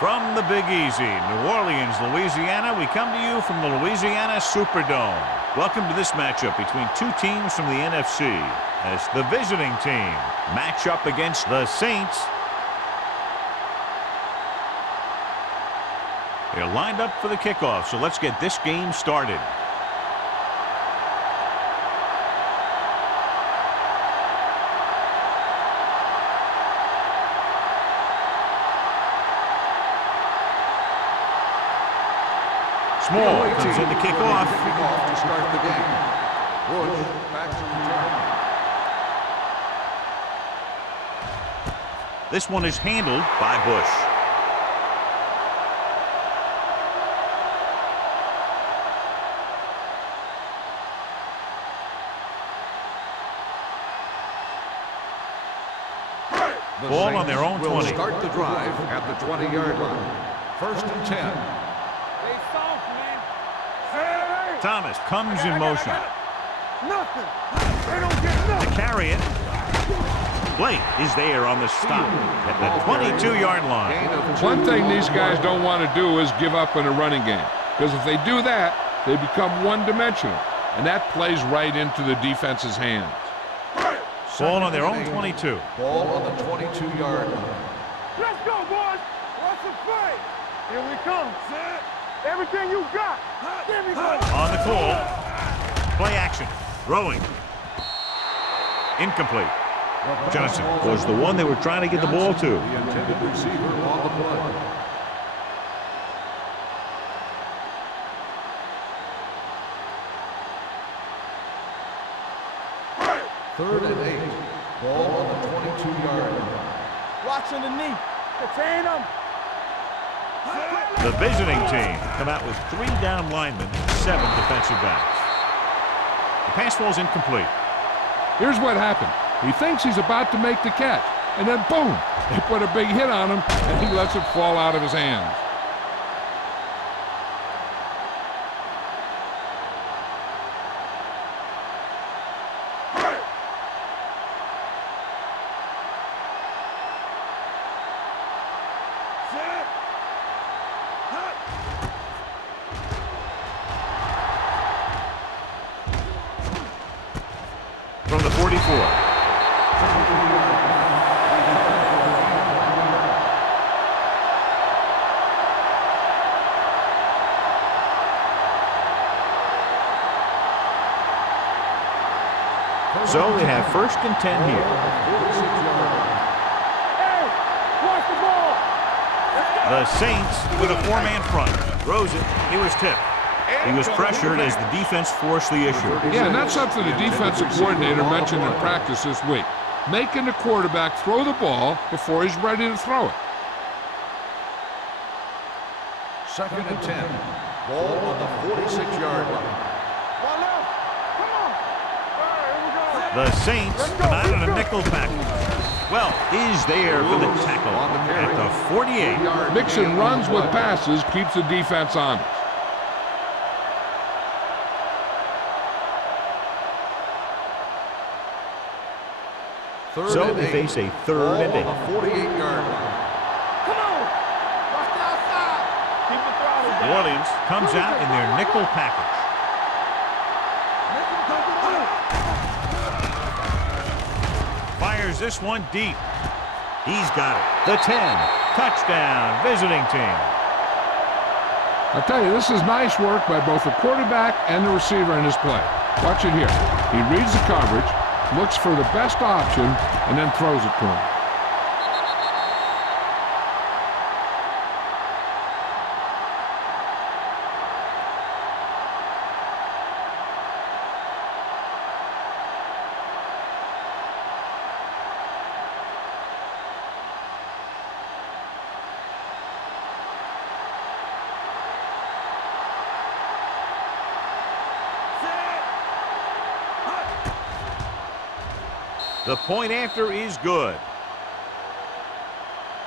From the Big Easy, New Orleans, Louisiana, we come to you from the Louisiana Superdome. Welcome to this matchup between two teams from the NFC as the visiting team match up against the Saints. They're lined up for the kickoff, so let's get this game started. Small comes in to kick off. To start the game. Bush back to return. This one is handled by Bush. Ball on their own 20. Start the drive at the 20-yard line. 1st and 10. Thomas comes in motion. Nothing. They don't get nothing. To carry it. Blake is there on the stop at the 22-yard line. One thing these guys don't want to do is give up in a running game. Because if they do that, they become one-dimensional. And that plays right into the defense's hands. Ball on their own 22. Ball on the 22-yard line. Let's go, boys. What's the play? Here we come. Everything you got. Give me one. On the call. Play action. Throwing. Incomplete. Johnson was the one they were trying to get the ball to. The intended receiver on the play. Third and 8. Ball on the 22-yard line. Watching the knee. Contain them. The visiting team come out with 3 down linemen and 7 defensive backs. The pass ball's incomplete. Here's what happened. He thinks he's about to make the catch, and then boom, they put a big hit on him, and he lets it fall out of his hands. From the 44. So they have 1st and 10 here. Hey, watch the ball. The Saints with a 4-man front. Throws it. He was tipped. He was pressured as the defense forced the issue. Yeah, and that's something the defensive coordinator mentioned in practice this week. Making the quarterback throw the ball before he's ready to throw it. 2nd and 10. Ball on the 46-yard line. One left. Come on. All right, here we go. The Saints come out in a nickel package. Well, is there for the tackle at the 48. Mixing runs with passes keeps the defense honest. So they face a 3rd and 8. On the 48-yard line. Come on. Watch the outside. Keep the throttle down. New Orleans comes out in their nickel package. Fires this one deep. He's got it. The 10. Touchdown, visiting team. I'll tell you, this is nice work by both the quarterback and the receiver in his play. Watch it here. He reads the coverage, looks for the best option, and then throws it to him. The point after is good.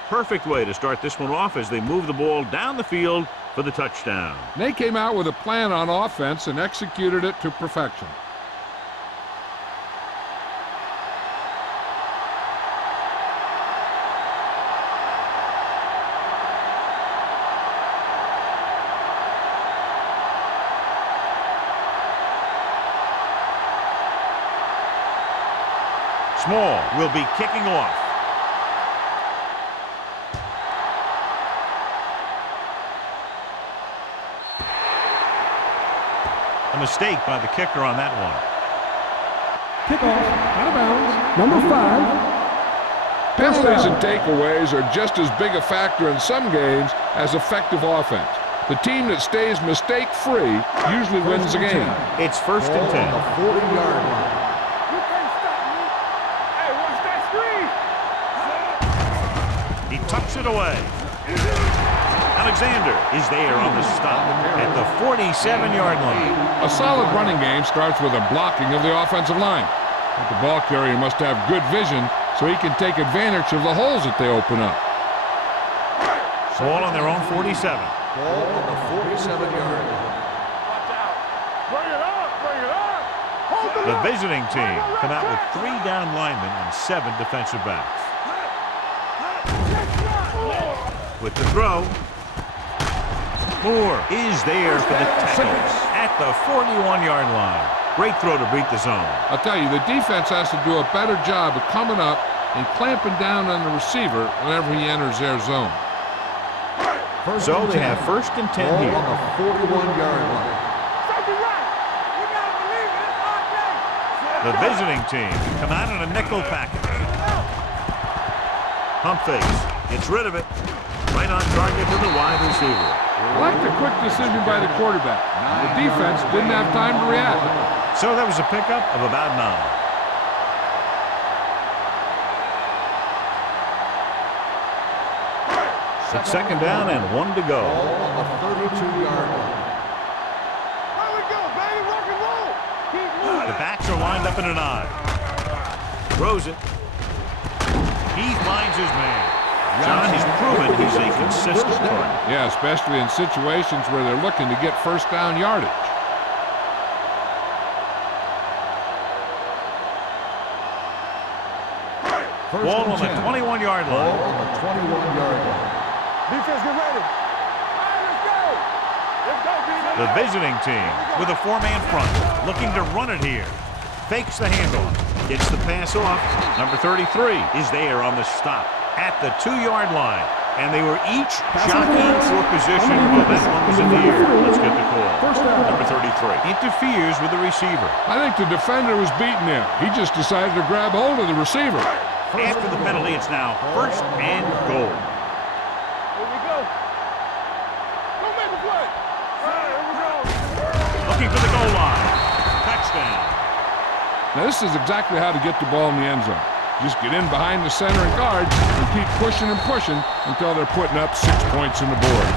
Perfect way to start this one off as they move the ball down the field for the touchdown. They came out with a plan on offense and executed it to perfection. Small will be kicking off. A mistake by the kicker on that one. Kickoff, out of bounds, number 5. Penalties and takeaways are just as big a factor in some games as effective offense. The team that stays mistake-free usually wins the game. It's 1st and 10. On the 40-yard line. You can't stop me. Hey, watch that screen. He tucks it away. Alexander is there on the stop at the 47-yard line. A solid running game starts with a blocking of the offensive line. But the ball carrier must have good vision so he can take advantage of the holes that they open up. Ball on their own 47. Ball on the 47-yard line. Watch out. Bring it up. Bring it up. Hold it The up. visiting team come out with 3 down linemen and 7 defensive backs. With the throw, Moore is there for the tackle at the 41-yard line. Great throw to beat the zone. I'll tell you, the defense has to do a better job of coming up and clamping down on the receiver whenever he enters their zone. So they have 1st and 10 Ball here. on the 41-yard line. Second right. You gotta believe it. It's our day. The visiting team come out in a nickel package. Pump fakes. Gets rid of it. Right on target to the wide receiver. I like the quick decision by the quarterback. The defense didn't have time to react. So that was a pickup of about 9. It's 2nd down and 1 to go. Ball on the 32-yard line. There we go, baby. Rock and roll. Keep moving. The backs are lined up in an I. Throws it. He finds his man. John has proven he's a consistent target. Yeah, especially in situations where they're looking to get 1st down yardage. Ball on the 21-yard Ball line. on the 21-yard line. Defense, get ready. All right, let's go. Let's go, defense. The visiting team with a 4-man front, looking to run it here. Fakes the handoff, gets the pass off. Number 33 is there on the stop at the 2-yard line. And they were each jockeying for position while that one was in the air. Let's get the call. Number 33 interferes with the receiver. I think the defender was beating him. He just decided to grab hold of the receiver. After the penalty, it's now 1st and goal. Here we go. Go make the play. All right, here we go. Looking for the goal line. Touchdown. Now, this is exactly how to get the ball in the end zone. Just get in behind the center and guards and keep pushing and pushing until they're putting up 6 points on the board.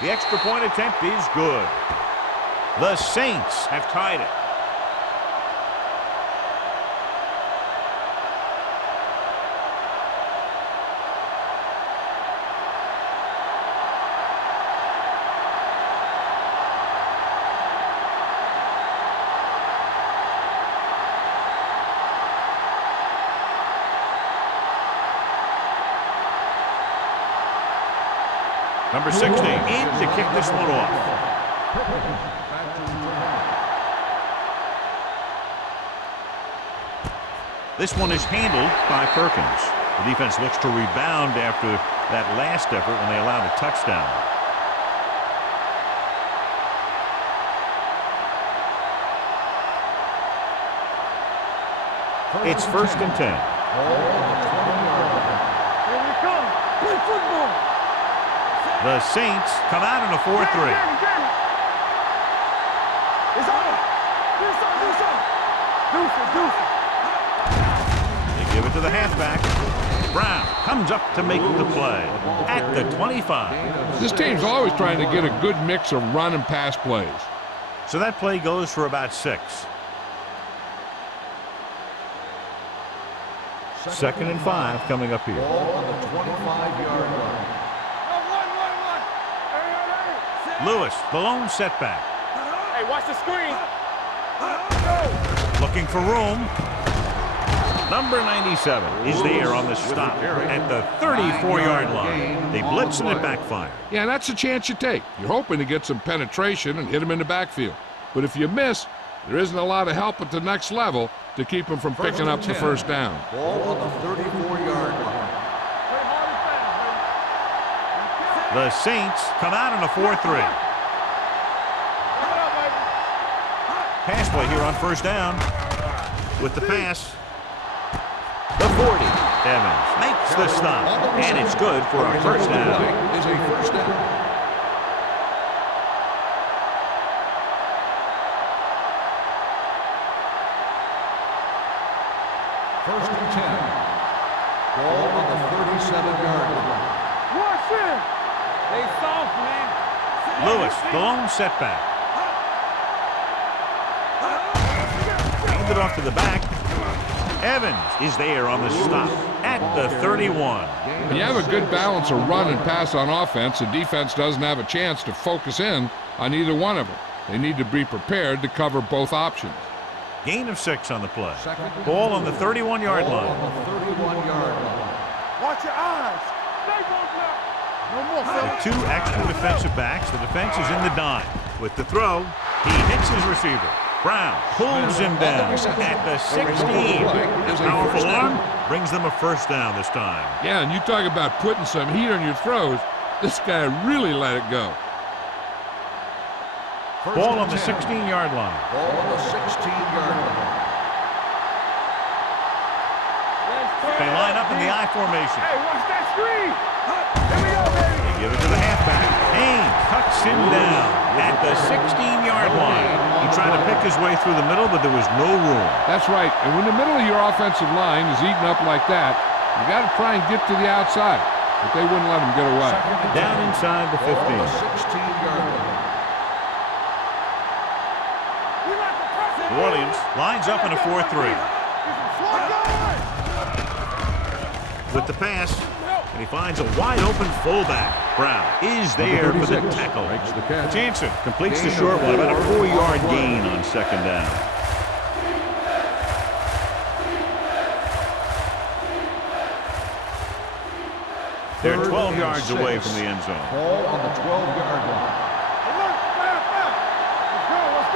The extra point attempt is good. The Saints have tied it. Number 16 in to kick this one off. This one is handled by Perkins. The defense looks to rebound after that last effort when they allowed a touchdown. It's 1st and 10. Here we come. Play football. The Saints come out in a 4-3. It's on. Do something. They give it to the halfback. Brown comes up to make the play at the 25. This team's always trying to get a good mix of run and pass plays. So that play goes for about 6. 2nd and 5 coming up here. Ball on the 25-yard line. Lewis, the lone setback. Hey, watch the screen. Looking for room. Number 97 is there on the stop at the 34-yard line. They blitz and it backfire. Yeah, that's a chance you take. You're hoping to get some penetration and hit him in the backfield. But if you miss, there isn't a lot of help at the next level to keep him from picking up the first down. Ball on the 34-yard line. The Saints come out in a 4-3. Pass play here on first down. With the pass. The 40. Evans makes the stop. And it's good for a first down. Is a first down. First and 10. Ball on the 37-yard line. Watch it. They soft, man. Lewis, the lone setback. Hand it off to the back. Evans is there on the stop at the 31. When you have a good balance of run and pass on offense, the defense doesn't have a chance to focus in on either one of them. They need to be prepared to cover both options. Gain of 6 on the play. Ball on the 31-yard Ball line. on the 31-yard line. Watch your eyes. Stay on now. No more, With fellas. 2 extra defensive backs, the defense is in the dime. With the throw, he hits his receiver. Brown pulls him down at the 16. A powerful arm brings them a first down this time. Yeah, and you talk about putting some heat on your throws. This guy really let it go. First Ball and on the 10. 16-yard line. Ball on the 16-yard line. They line up in the I formation. Hey, watch that screen. Here we go, baby. They give it to the halfback. Haynes cuts him down at the 16-yard line. He tried to pick his way through the middle, but there was no room. That's right. And when the middle of your offensive line is eaten up like that, you got to try and get to the outside. But they wouldn't let him get away. Down inside the 15. Ball on the 16-yard line. We like the press. New Orleans lines up in a 4-3. With the pass, and he finds a wide-open fullback. Brown is there for the tackle. Jansen completes the short one, about a 4-yard gain on second down. They're 12 yards away from the end zone. Ball on the 12-yard line. Alert, fire, fire. Let's go, let's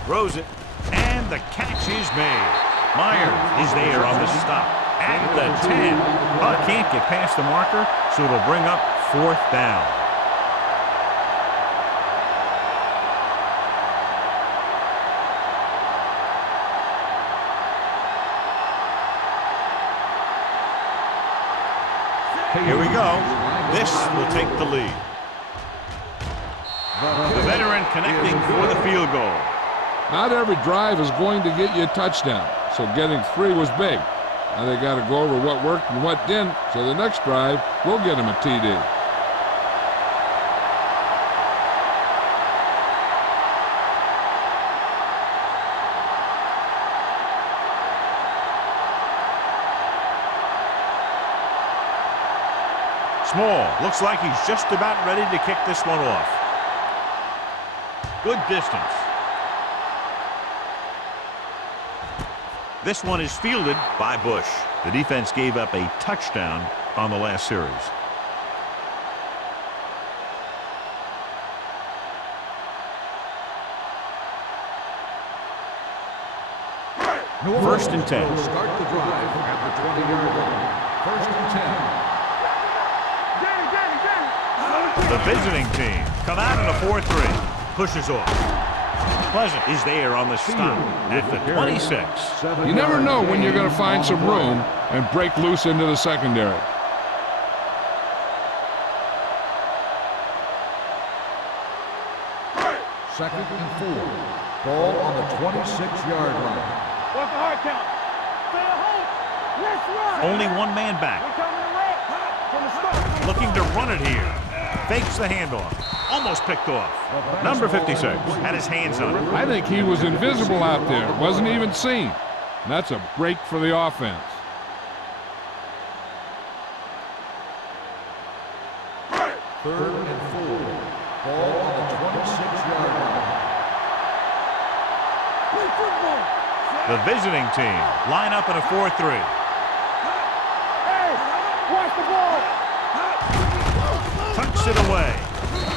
go. Throws it, and the catch is made. Myers is there on the stop at the 10. But can't get past the marker, so it'll bring up fourth down. Here we go. This will take the lead. The veteran connecting for the field goal. Not every drive is going to get you a touchdown, so getting 3 was big. Now they got to go over what worked and what didn't, so the next drive will get him a TD. Small looks like he's just about ready to kick this one off. Good distance. This one is fielded by Bush. The defense gave up a touchdown on the last series. First and 10. Will start the drive at the 20-yard line. First and 10. The visiting team come out in a 4-3. Pushes off. Pleasant is there on the stop at the 26. You never know when you're going to find some room and break loose into the secondary. Second and 4. Ball on the 26-yard line. What's the hard count? Stay at home. Let's run. Only one man back. We're coming to red. From the start. Looking to run it here. Fakes the handoff. Almost picked off. Number 56 had his hands on it. I think he was invisible out there. Wasn't even seen. And that's a break for the offense. Third and 4. Ball on the 26-yard line. Play football. The visiting team line up in a 4-3. Hey, watch the ball. Tucks it away.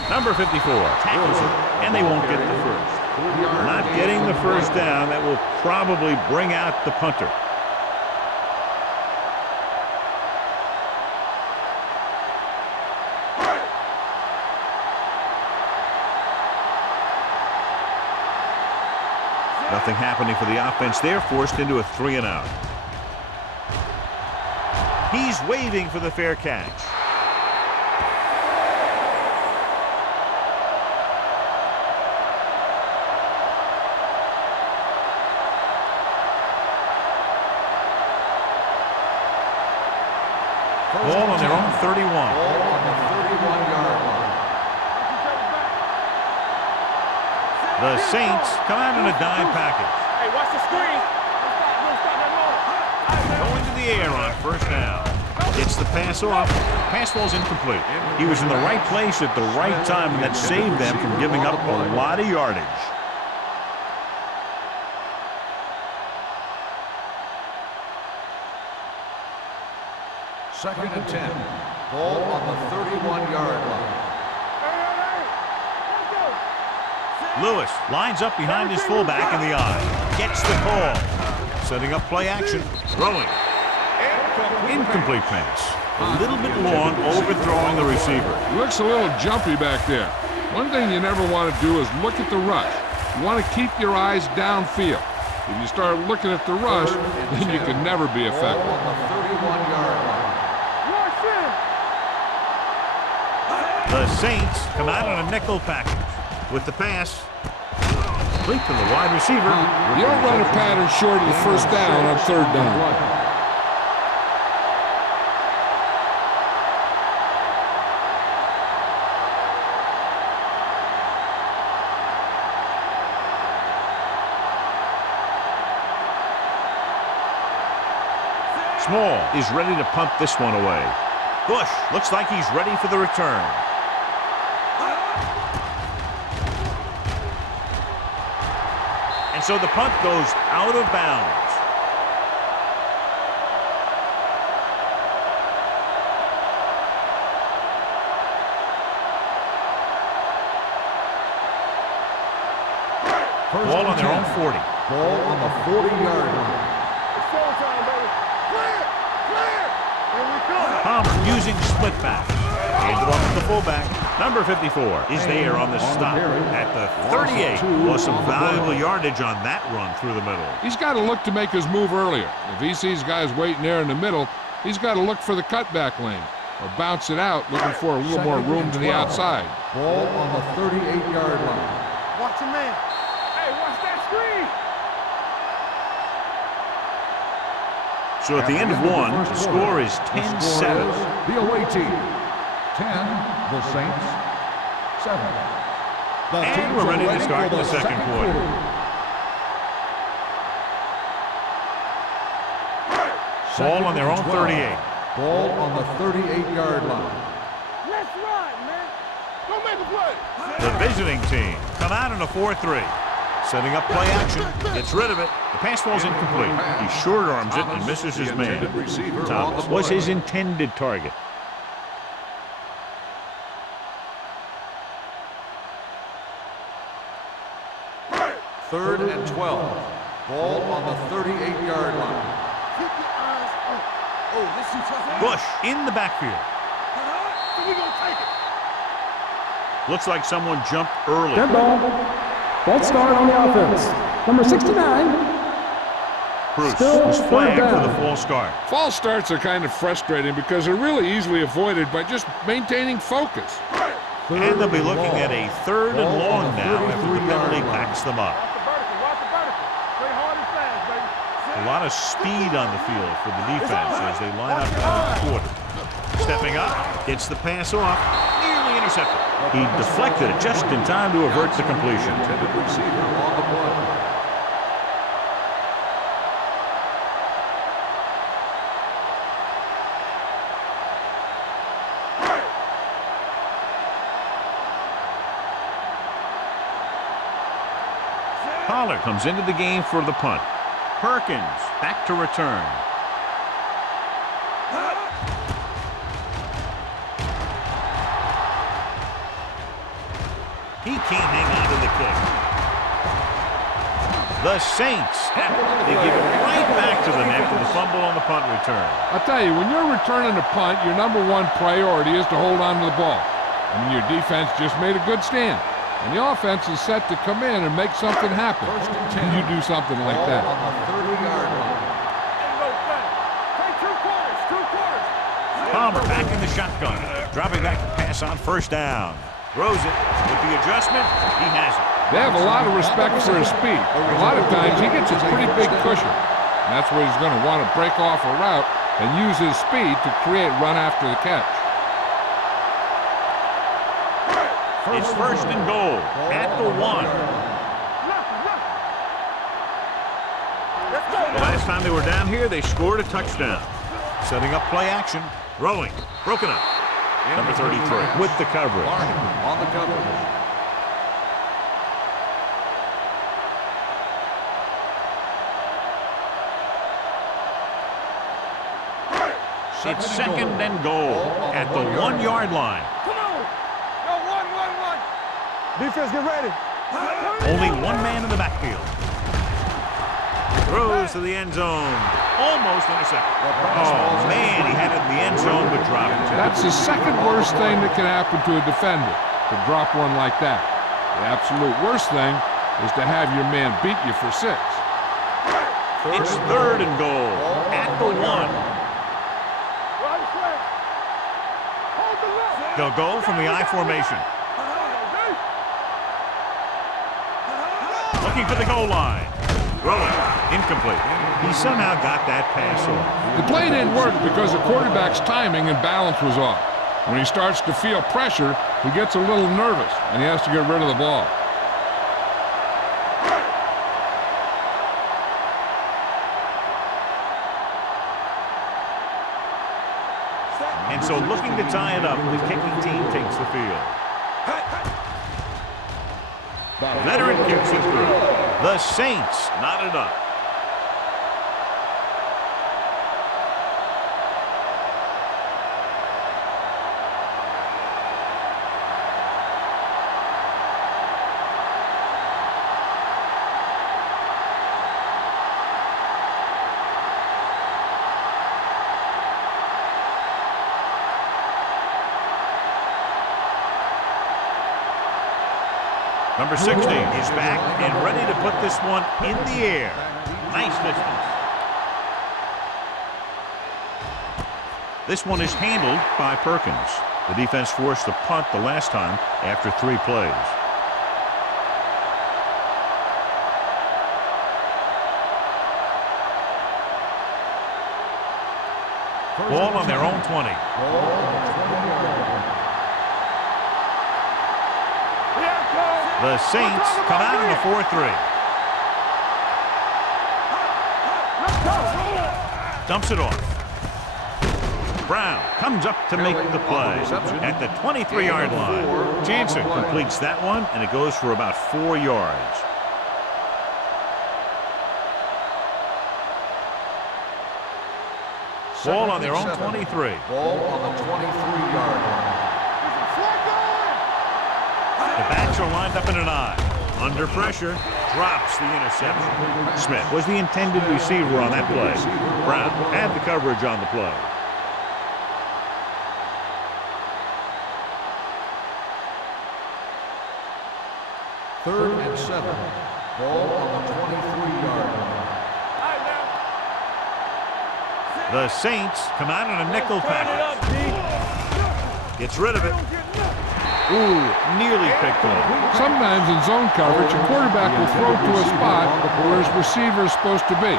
Number 54 tackles it, and they won't get the first. Not getting the first down, that will probably bring out the punter. Nothing happening for the offense there, forced into a 3-and-out. He's waving for the fair catch. Ball on their own 31. Ball on the 31-yard line. The Saints come out in a dime package. Hey, watch the screen. Going to the air on first down. Gets the pass off. Pass ball's incomplete. He was in the right place at the right time, and that saved them from giving up a lot of yardage. Second and 10. Ball on the 31-yard line. Lewis lines up behind his fullback in the eye. Gets the call. Setting up play action. Throwing. Incomplete pass. A little bit long, overthrowing the receiver. He looks a little jumpy back there. One thing you never want to do is look at the rush. You want to keep your eyes downfield. If you start looking at the rush, then you can never be effective. Ball on the 31-yard line. The Saints come out on a nickel package. With the pass, complete to the wide receiver. You don't run a pattern short of the first down on third down. Small is ready to punt this one away. Bush looks like he's ready for the return. And so the punt goes out of bounds. Ball on their own 40. Ball on the 40-yard line. It's showtime, baby. Clear! Clear! Here we come. Palmer using split back. Handed off to the fullback. Number 54 is there on the stop at the 38. Was some valuable yardage on that run through the middle. He's got to look to make his move earlier. If he sees guys waiting there in the middle, he's got to look for the cutback lane or bounce it out, looking for a little more room to the outside. Ball on the 38-yard line. Watch your man. Hey, watch that screen. So at the end of one, the score is 10-7. The away team, 10. The Saints, 7. And we're ready to start the second quarter. Ball on their own 38. Ball on the 38-yard line. Let's run, man. Go make a play. The visiting team come out in a 4-3. Setting up play action. Gets rid of it. The pass ball's incomplete. He short arms it and misses his man. Thomas was his intended target. Third and 12. Ball on the 38-yard line. Keep your eyes up. Oh, this is tough. Bush in the backfield. So we gonna take it. Looks like someone jumped early. Dead ball. False start on the offense. Number 69. Bruce Still was third flagged down. for the false start. False starts are kind of frustrating because they're really easily avoided by just maintaining focus. And they'll be looking at a third and long now after the penalty backs them up. Watch the vertical. Watch the vertical. Play hard and fast, baby. A lot of speed on the field for the defense as they line up in the quarter. Stepping up, gets the pass off, nearly intercepted. He deflected it just in time to avert the completion. Intended receiver on the play. Pollard comes into the game for the punt. Perkins back to return. He can't hang on to the kick. The Saints, they give it right back to the net for the fumble on the punt return. I'll tell you, when you're returning a punt, your number one priority is to hold on to the ball. I mean, your defense just made a good stand. And the offense is set to come in and make something happen. Can you do something like that? On the 30-yard line. Palmer back in the shotgun. Dropping back to pass on first down. Throws it. With the adjustment, he has it. They have a lot of respect for his speed. A lot of times he gets a pretty big cushion. And that's where he's going to want to break off a route and use his speed to create run after the catch. It's first and goal at the 1. The last time they were down here, they scored a touchdown. Setting up play action. Throwing. Broken up. Number 33 with the coverage. On the coverage. It's second and goal at the 1-yard line. Come on. No, 1. Defense, get ready. Only one man in the backfield. Throws to the end zone. Almost intercepted. Oh, man, he had it in the end zone, but dropped it. That's the second worst thing that can happen to a defender, to drop one like that. The absolute worst thing is to have your man beat you for 6. It's third and goal at the 1. They'll go from the I formation. Looking for the goal line. Throwing. Incomplete. He somehow got that pass off. The play didn't work because the quarterback's timing and balance was off. When he starts to feel pressure, he gets a little nervous, and he has to get rid of the ball. And so looking to tie it up, the kicking team takes the field. Veteran kicks it through. The Saints knot it up. Number 60 is back and ready to put this one in the air. Nice distance. This one is handled by Perkins. The defense forced the punt the last time after 3 plays. Ball on their own 20. The Saints come out in a 4-3. Dumps it off. Brown comes up to make the play at the 23-yard line. Jansen completes that one, and it goes for about 4 yards. Ball on their own 23. Ball on the 23-yard line. The backs are lined up in an I. Under pressure, drops the interception. Smith was the intended receiver on that play. Brown had the coverage on the play. Third and 7. Ball on the 23-yard line. The Saints come out in a nickel package. Gets rid of it. Ooh, nearly picked off. Sometimes in zone coverage, a quarterback will throw to a spot where his receiver is supposed to be.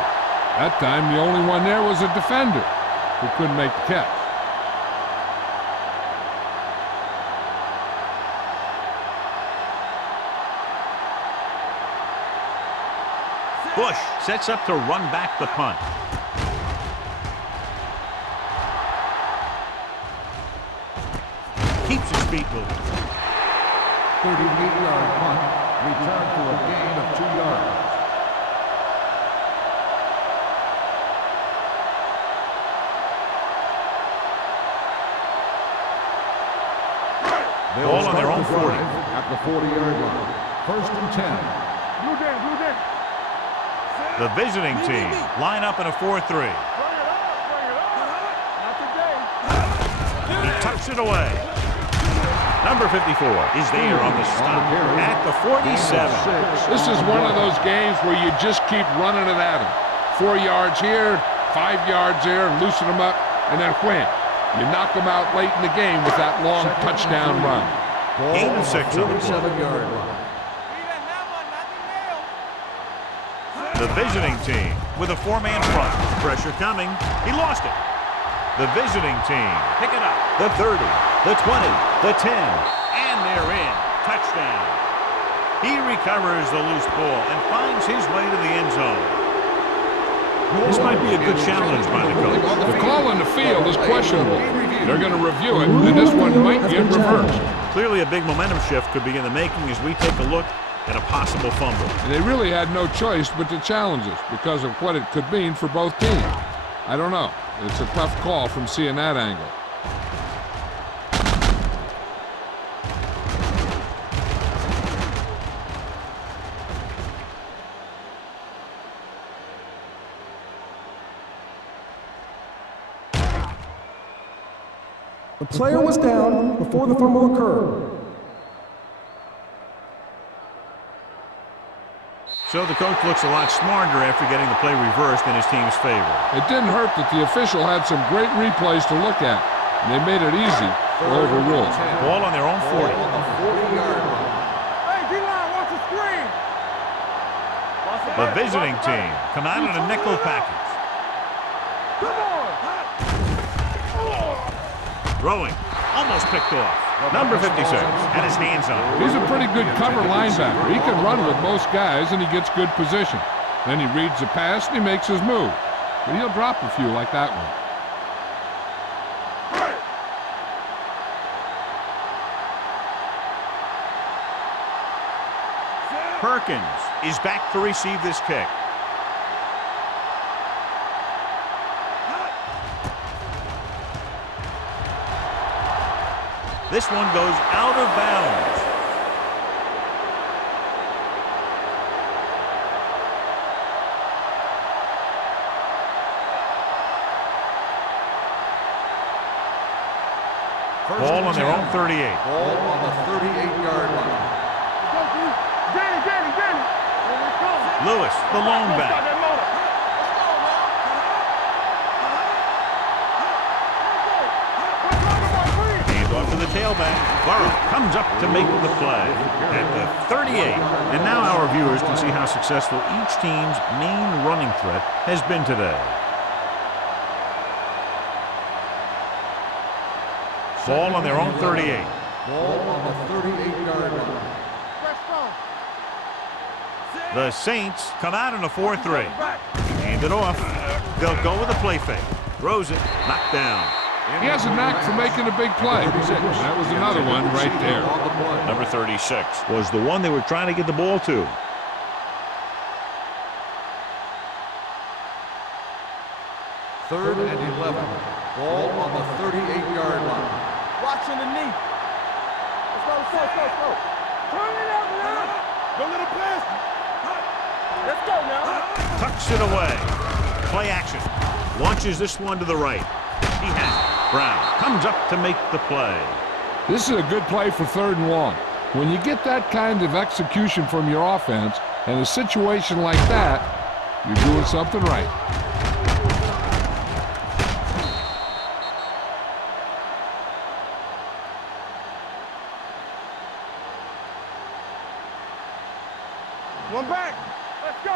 That time, the only one there was a defender who couldn't make the catch. Bush sets up to run back the punt. Keeps his feet moving. 38-yard punt. Return for a gain of 2 yards. Ball on their own 40. At the 40-yard line. 1st and 10. Blue down, blue down. The visiting team line up in a 4-3. Bring it up, bring it up. Not today. He tucks it away. Number 54 is there on the stop at the 47. This is one of those games where you just keep running it at them. 4 yards here, 5 yards there, and loosen them up, and then win. You knock them out late in the game with that long touchdown run. Gain of 6 on the play. 47-yard line. The visiting team with a 4-man front. Pressure coming. He lost it. The visiting team pick it up. The 30, the 20, the 10, and they're in. Touchdown. He recovers the loose ball and finds his way to the end zone. This might be a good challenge by the coach. The call on the field is questionable. They're going to review it, and this one might get reversed. Clearly a big momentum shift could be in the making as we take a look at a possible fumble. And they really had no choice but to challenge us because of what it could mean for both teams. I don't know. It's a tough call from seeing that angle. The player was down before the fumble occurred. So the coach looks a lot smarter after getting the play reversed in his team's favor. It didn't hurt that the official had some great replays to look at, and they made it easy to overrule. Ball on their own 40. On the 40-yard line. Hey, D-line, watch the screen. The visiting team come out in a nickel package. Come on. Throwing. Almost picked off. Number 56 had his hands on it. He's a pretty good cover linebacker. He can run with most guys, and he gets good position. Then he reads the pass, and he makes his move. But he'll drop a few like that one. Perkins is back to receive this kick. This one goes out of bounds. Ball on their own 38. Ball on the 38-yard line. Go, D. Danny. Here we come. Lewis, the lone back. Start that motor. Hands off to the tailback. Burrow comes up to make the play at the 38. And now our viewers can see how successful each team's main running threat has been today. Ball on their own 38. Ball on the 38-yard line. The Saints come out in a 4-3. Hand it off. They'll go with a play fake. Throws it. Knocked down. He has a knack for making a big play. That was another one right there. Number 36 was the one they were trying to get the ball to. Third and 11. Ball on the 38-yard line. Watch underneath. Let's go. Turn it up now. Don't let him pass. Let's go now. Tucks it away. Play action. Launches this one to the right. He has it. Brown comes up to make the play. This is a good play for 3rd and long. When you get that kind of execution from your offense in a situation like that, you're doing something right. One back. Let's go.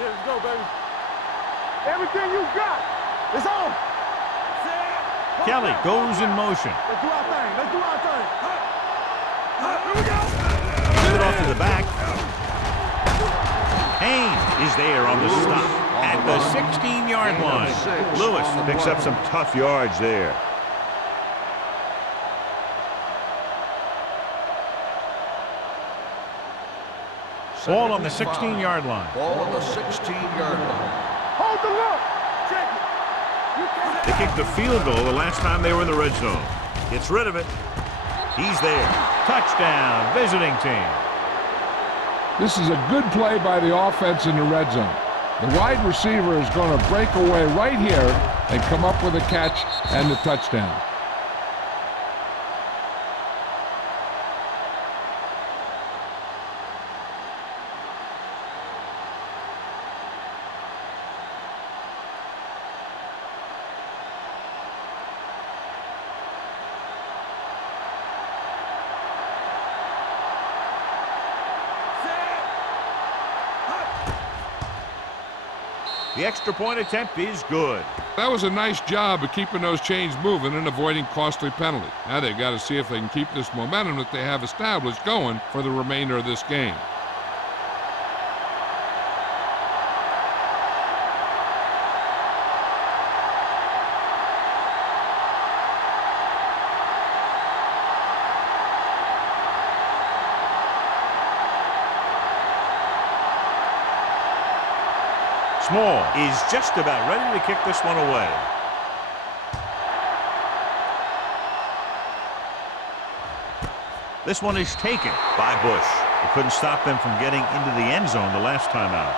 Yeah, let's go, baby. Everything you got is on. Kelly goes in motion. Let's do our thing. Here we go. Give it off to the back. Haynes is there on the stop at the 16-yard line. Lewis picks up some tough yards there. Ball on the 16-yard line. Ball on the 16-yard line. Hold the look. Check it. You can't. They kicked the field goal the last time they were in the red zone. Gets rid of it. He's there. Touchdown, visiting team. This is a good play by the offense in the red zone. The wide receiver is going to break away right here and come up with a catch and the touchdown. The extra point attempt is good. That was a nice job of keeping those chains moving and avoiding costly penalties. Now they've got to see if they can keep this momentum that they have established going for the remainder of this game. Small is just about ready to kick this one away. This one is taken by Bush. It couldn't stop them from getting into the end zone the last time out.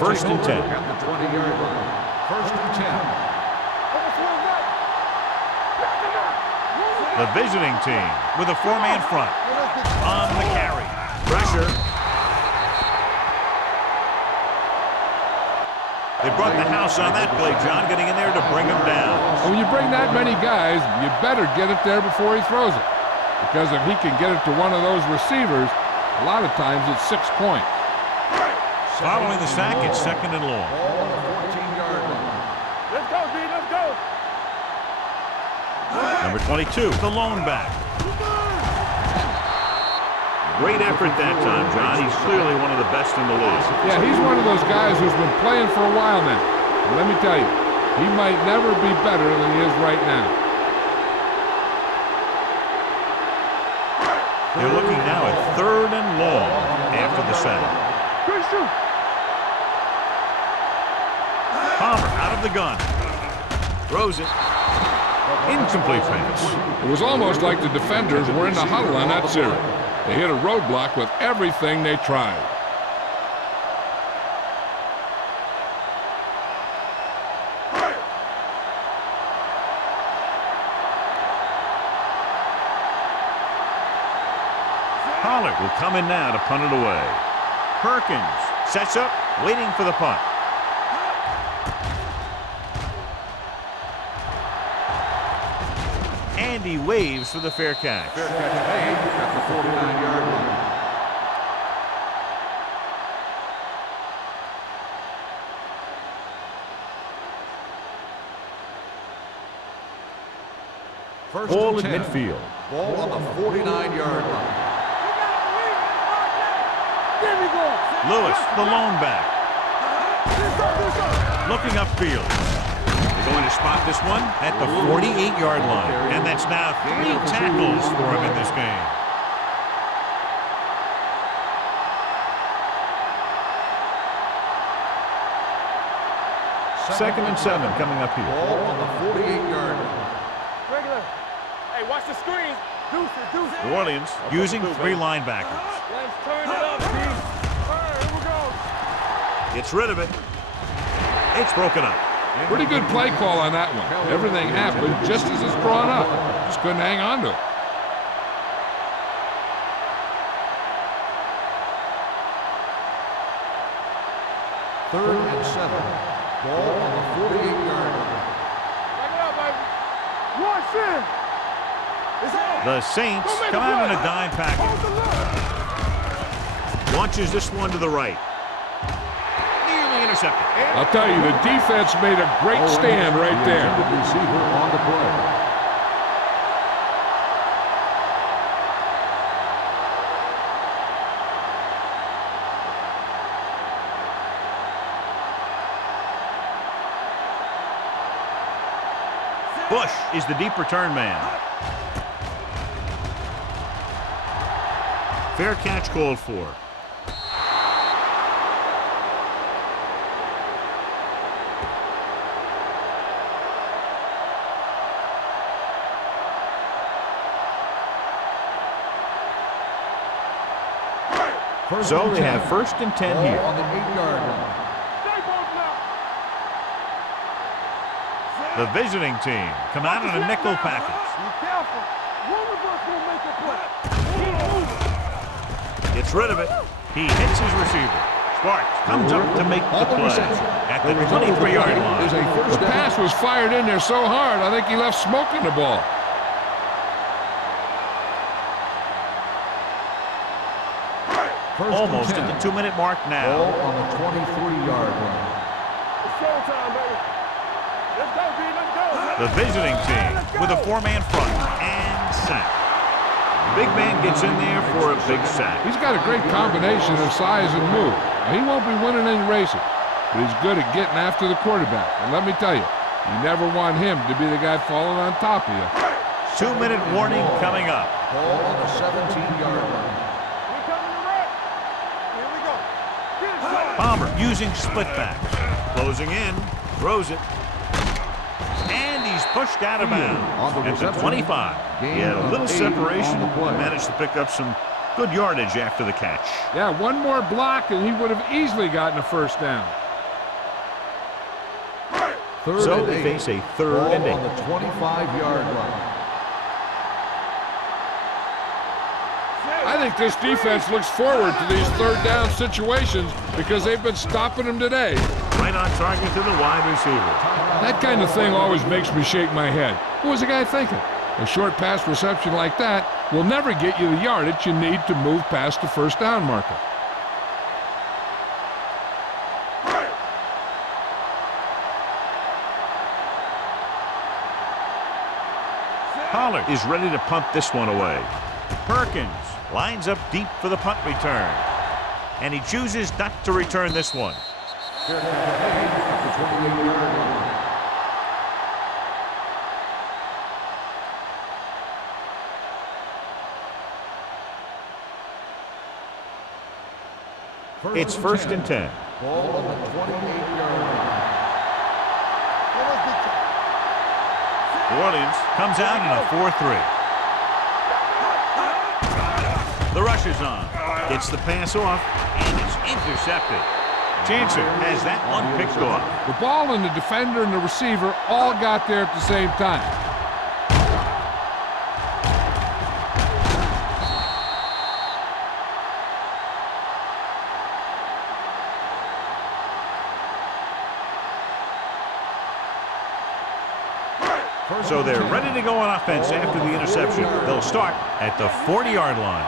First and 10. At the 20-yard line. First and 10. The visiting team with a four-man front on the carry. Pressure. They brought the house on that play, John, getting in there to bring him down. When you bring that many guys, you better get it there before he throws it. Because if he can get it to one of those receivers, a lot of times it's 6 points. Following the sack, it's second and long. Ball on the 14-yard line. Let's go, D. Let's go. Number 22, the lone back. Great effort that time, John. He's clearly one of the best in the league. Yeah, he's one of those guys who's been playing for a while now. And let me tell you, he might never be better than he is right now. They're looking now at third and long after the sack. Good shoot. Palmer out of the gun. Throws it. Incomplete pass. It was almost like the defenders were in the huddle on that series. They hit a roadblock with everything they tried. Pollard will come in now to punt it away. Perkins sets up, waiting for the punt. And he waves for the fair catch. Fair catch made at the 49-yard line. First Ball and at 10. midfield. Ball on the 49-yard line. There we go. Lewis, the lone back. Looking upfield. They're going to spot this one at the 48-yard line. And that's now 3 tackles for him in this game. Second and 7 coming up here. Ball on the 48-yard line. Regular. Hey, watch the screen. Deuces. New Orleans using 3 linebackers. Let's turn it up, D. All right, here we go. Gets rid of it. It's broken up. Pretty good play call on that one. Everything happened just as it's drawn up. Just couldn't hang on to it. Third and 7. Ball on the 48-yard line. Back it up, baby. Watch in. It's on. The Saints come out in a dime package. Launches this one to the right. Nearly intercepted. I'll tell you, the defense made a great stand right there. Receiver on the play. Bush is the deep return man. Fair catch called for. So they have 1st and 10 here. On the 8-yard line. The visiting team come out in a nickel package. Be careful. One of us will make a play. Gets rid of it. He hits his receiver. Sparks comes up to make the play at the 23-yard line. The pass was fired in there so hard, I think he left smoke in the ball. Almost at the 2-minute mark now. Ball on the 23-yard line. It's showtime, baby. Let's go, B. Let's go. The visiting team with a 4-man front and sack. Big man gets in there for a big sack. He's got a great combination of size and move. Now, he won't be winning any races, but he's good at getting after the quarterback. And let me tell you, you never want him to be the guy falling on top of you. 2-minute warning coming up. Ball on the 17-yard line. Palmer using split backs. Closing in. Throws it. And he's pushed out of bounds at the 25. He had a little separation and managed to pick up some good yardage after the catch. Yeah, one more block and he would have easily gotten a 1st down. So they face a 3rd and 8. On the 25-yard line. I think this defense looks forward to these 3rd down situations because they've been stopping them today. Right on target to the wide receiver. That kind of thing always makes me shake my head. What was the guy thinking? A short pass reception like that will never get you the yardage you need to move past the 1st down marker. Pollard is ready to punt this one away. Perkins lines up deep for the punt return. And he chooses not to return this one. It's 1st and 10. Ball on the 28-yard line. New Orleans comes out in a 4-3. The rush is on. Gets the pass off, and it's intercepted. Chancer has that one picked off. The ball and the defender and the receiver all got there at the same time. So they're ready to go on offense after the interception. They'll start at the 40-yard line.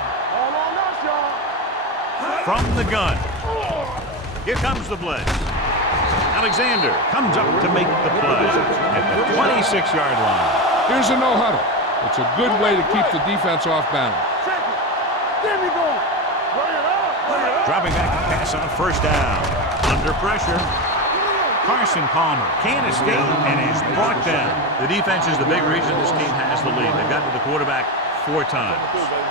From the gun. Here comes the blitz. Alexander comes up to make the play at the 26-yard line. Here's a no huddle. It's a good way to keep the defense off balance. Dropping back to pass on 1st down. Under pressure. Carson Palmer can't escape and is brought down. The defense is the big reason this team has the lead. They've gotten to the quarterback 4 times.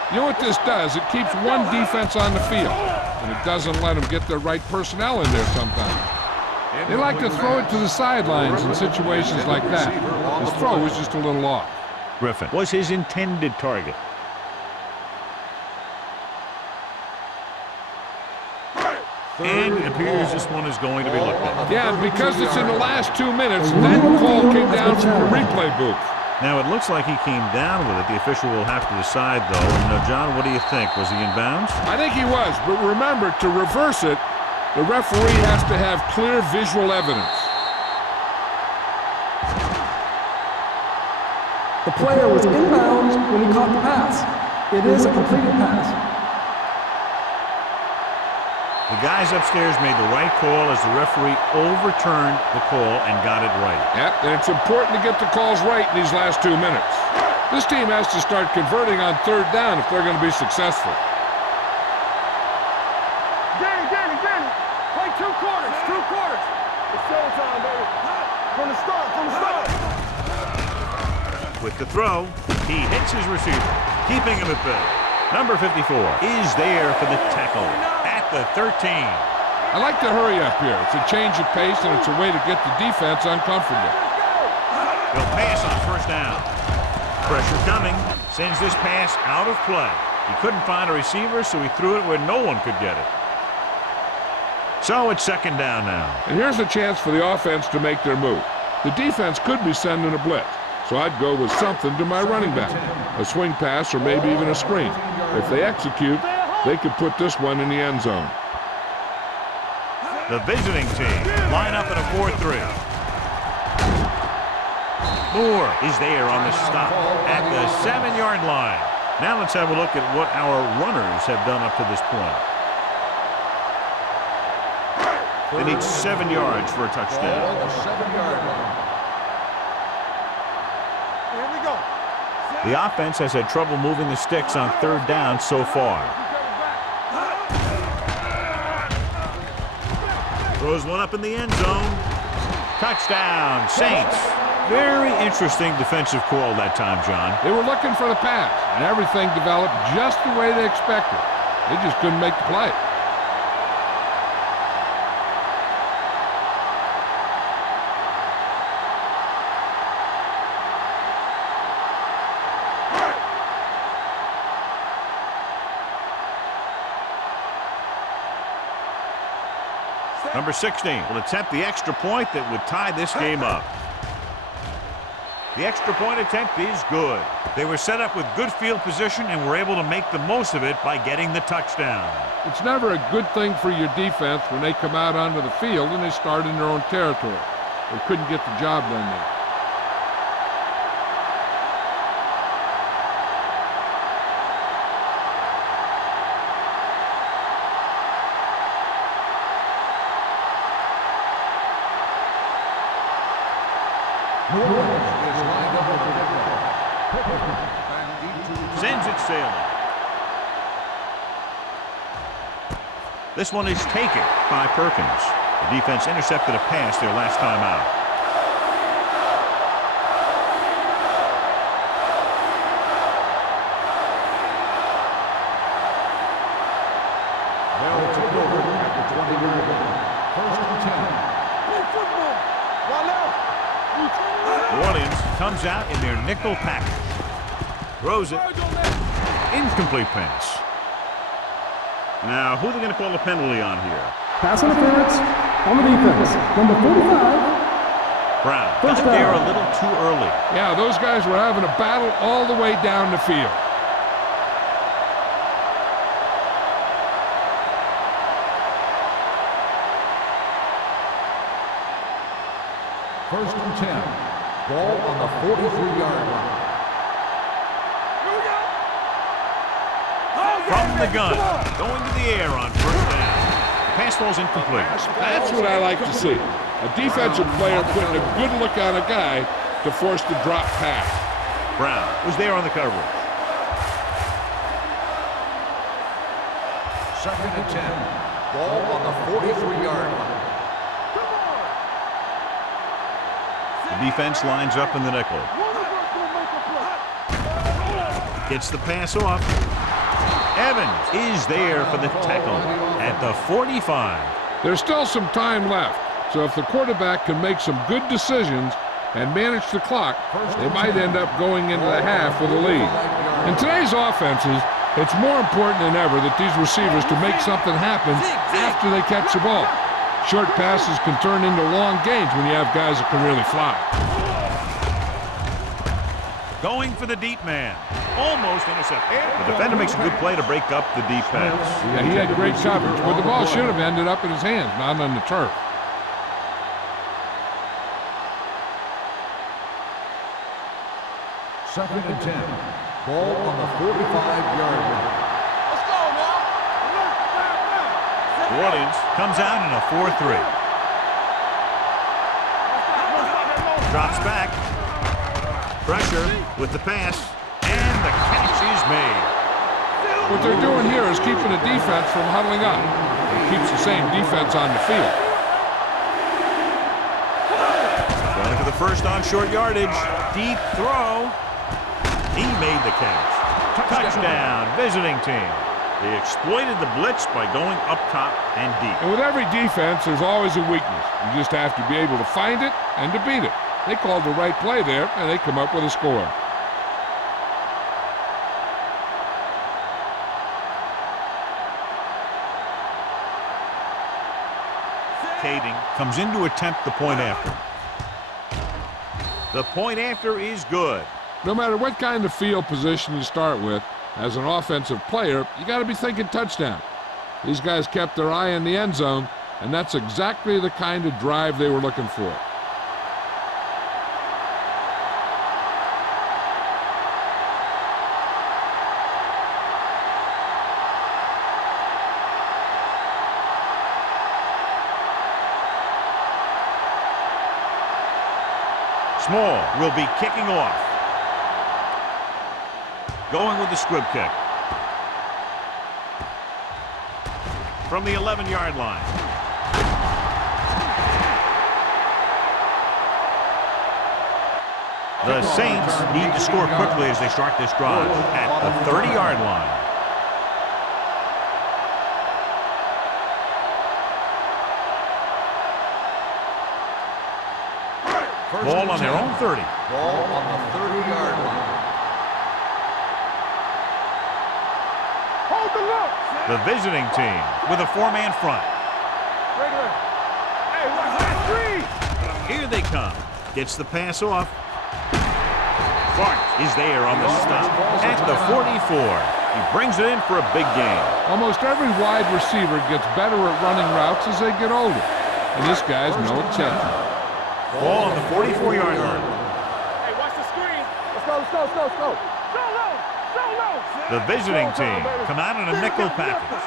You know what this does? It keeps one defense on the field, and it doesn't let them get the right personnel in there sometimes. They like to throw it to the sidelines in situations like that. His throw was just a little off. Griffin was his intended target. And it appears this one is going to be looked at. Yeah, because it's in the last 2 minutes, that call came down from the replay booth. Now, it looks like he came down with it. The official will have to decide, though. And, John, what do you think? Was he in bounds? I think he was, but remember, to reverse it, the referee has to have clear visual evidence. The player was inbounds when he caught the pass. It is a completed pass. The guys upstairs made the right call as the referee overturned the call and got it right. Yep, and it's important to get the calls right in these last 2 minutes. This team has to start converting on 3rd down if they're going to be successful. Danny. Play 2 quarters. It's showtime, baby. From the start. With the throw, he hits his receiver, keeping him at bay. Number 54 is there for the tackle at the 13. I like the hurry up here. It's a change of pace, and it's a way to get the defense uncomfortable. He'll pass on first down. Pressure coming. Sends this pass out of play. He couldn't find a receiver, so he threw it where no one could get it. So it's second down now. And here's a chance for the offense to make their move. The defense could be sending a blitz, so I'd go with something to my running back. A swing pass or maybe even a screen. If they execute, they could put this one in the end zone. The visiting team line up in a 4-3. Moore is there on the stop at the 7-yard line. Now let's have a look at what our runners have done up to this point. They need 7 yards for a touchdown. Here we go. The offense has had trouble moving the sticks on third down so far. Throws one up in the end zone. Touchdown, Saints. Very interesting defensive call that time, John. They were looking for the pass, and everything developed just the way they expected. They just couldn't make the play. Number 16 will attempt the extra point that would tie this game up. The extra point attempt is good. They were set up with good field position and were able to make the most of it by getting the touchdown. It's never a good thing for your defense when they come out onto the field and they start in their own territory. They couldn't get the job done there. Sends it sailing. This one is taken by Perkins. The defense intercepted a pass their last time out. They'll take over at the 20-yard line. First and 10. Play football. One left. New Orleans comes out in their nickel package. Throws it. Incomplete pass. Now, who are they going to call a penalty on here? Pass interference on the defense. Number 45. Brown First got there down. a little too early. Yeah, those guys were having a battle all the way down the field. First and 10. Ball on the 43-yard line. From the gun, going to the air on first down. The pass falls incomplete. That's what I like to see. A defensive player putting a good look on a guy to force the drop pass. Brown was there on the coverage. Second and 10. Ball on the 43-yard line. The defense lines up in the nickel. Gets the pass off. Evans is there for the tackle at the 45. There's still some time left, so if the quarterback can make some good decisions and manage the clock, they might end up going into the half with a lead. In today's offenses, it's more important than ever that these receivers to make something happen after they catch the ball. Short passes can turn into long gains when you have guys that can really fly. Going for the deep man. Almost intercepted. The defender makes a good play to break up the deep pass. Yeah, he had great coverage, but the ball should have ended up in his hands, not on the turf. Second and 10. Ball on the 45-yard line. Let's go now. New Orleans comes out in a 4-3. Drops back. Pressure with the pass. And the catch is made. What they're doing here is keeping the defense from huddling up. It keeps the same defense on the field. Going for the first on short yardage. Deep throw. He made the catch. Touchdown, visiting team. They exploited the blitz by going up top and deep. And with every defense, there's always a weakness. You just have to be able to find it and to beat it. They called the right play there, and they come up with a score. Kading comes in to attempt the point after. The point after is good. No matter what kind of field position you start with, as an offensive player, you got to be thinking touchdown. These guys kept their eye on the end zone, and that's exactly the kind of drive they were looking for. Small will be kicking off. Going with the squib kick. From the 11-yard line. The Saints need to score quickly as they start this drive at the 30-yard line. Ball on their own 30. Ball on the 30-yard line. Hold the look. The visiting team with a four-man front. Regular. Hey, watch that screen. Here they come. Gets the pass off. Bart is there on the stop at the 44. He brings it in for a big gain. Almost every wide receiver gets better at running routes as they get older, and this guy's no exception. Ball on the 44-yard line. Hey, watch the screen. Let's go, let's go, let's go, let's go. So low, so low. The visiting team come out in a nickel package.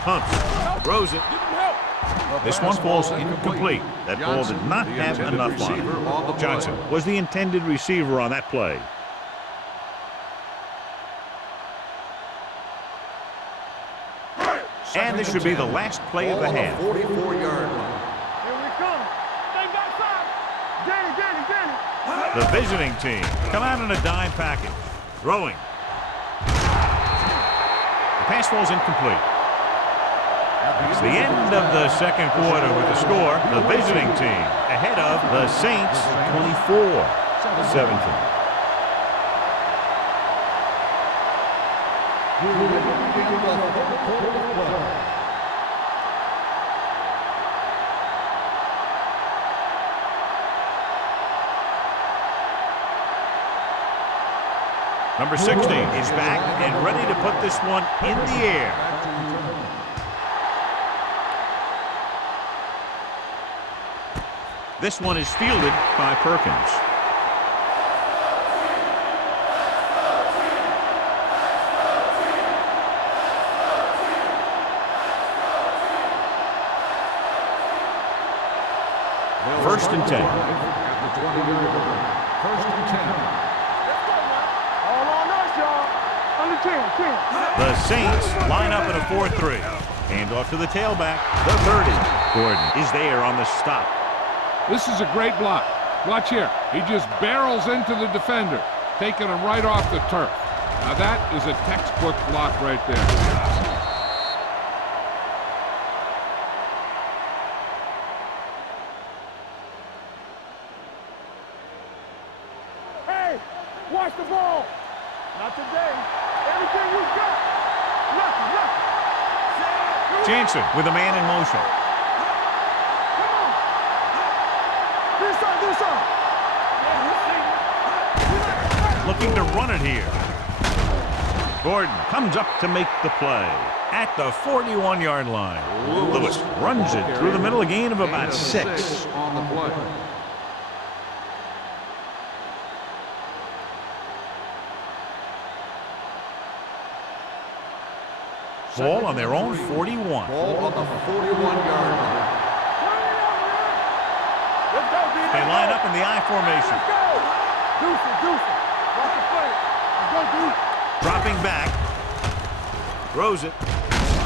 Pumps, throws it. This one falls incomplete. That ball did not have enough on it. Johnson was the intended receiver on that play. And this should be the last play of the half. 44-yard line. The visiting team come out in a dime package. Throwing. The pass falls incomplete. It's the end of the second quarter with the score. The visiting team ahead of the Saints 24-17. Number 60 is back and ready to put this one in the air. This one is fielded by Perkins. First and 10. First and 10. The Saints line up in a 4-3. Hand off to the tailback. The 30. Gordon is there on the stop. This is a great block. Watch here. He just barrels into the defender, taking him right off the turf. Now that is a textbook block right there. Hey, watch the ball. Not today. Everything you got. Lucky. Jansen with a man in motion. Come on. Do something. Looking to run it here. Gordon comes up to make the play at the 41-yard line. Lewis runs it through the middle, a gain of about 6. On the play. Ball on their own 41. Ball on the 41-yard line. They line up in the I formation. Deuce. Watch the play. Let's go, Deuce. Dropping back. Throws it.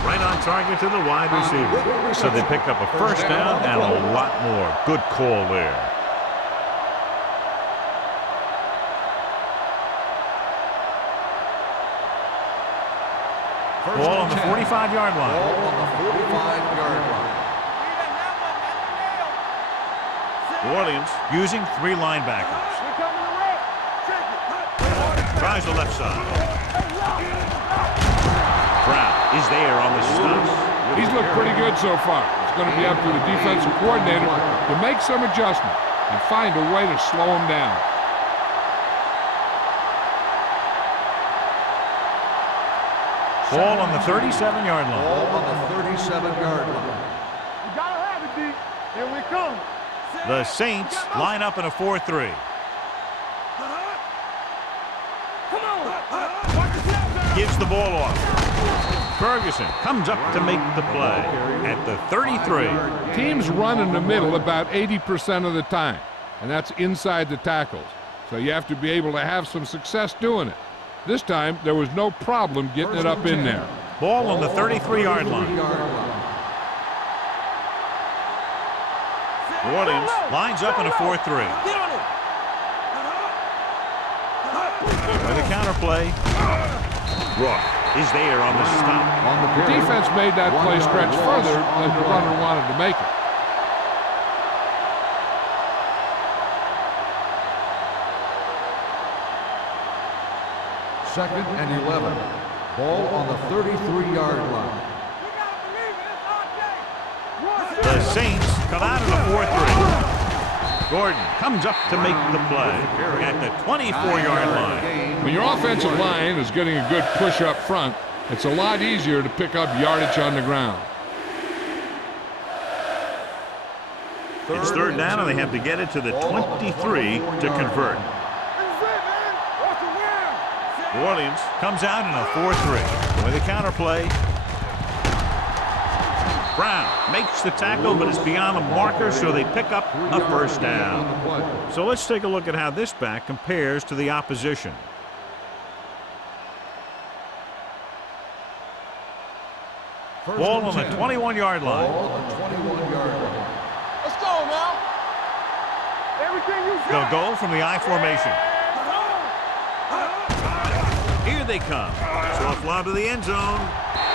Right on target to the wide receiver. So they pick up a first down and a lot more. Good call there. Ball on the 45-yard line. Ball on the 45-yard line. New Orleans using 3 linebackers. Tries the left side. Brown is there on the stop. He's looked pretty good so far. It's going to be up to the defensive coordinator to make some adjustment and find a way to slow him down. Ball on the 37-yard line. Ball on the 37-yard line. You gotta have it, D. Here we come. The Saints line up in a 4-3. Come on. Watch yourself. Gives the ball off. Ferguson comes up to make the play at the 33. Teams run in the middle about 80% of the time, and that's inside the tackles. So you have to be able to have some success doing it. This time, there was no problem getting it up in there. Ball on the 33-yard line. New Orleans lines up in a 4-3. With a counter play. Rook is there on the stop. The defense made that play stretch further than the runner wanted to make it. Second and 11. Ball on the 33-yard line. The Saints come out in a 4-3. Gordon comes up to make the play at the 24-yard line. When your offensive line is getting a good push up front, it's a lot easier to pick up yardage on the ground. It's third down, and they have to get it to the 23 to convert. New Orleans comes out in a 4-3 with a counter play. Brown makes the tackle, but it's beyond the marker, so they pick up a first down. So let's take a look at how this back compares to the opposition. Ball on the 21-yard line. Ball on the 21-yard line. Let's go now. Everything you They'll go from the I formation. Here they come. Soft lob to the end zone.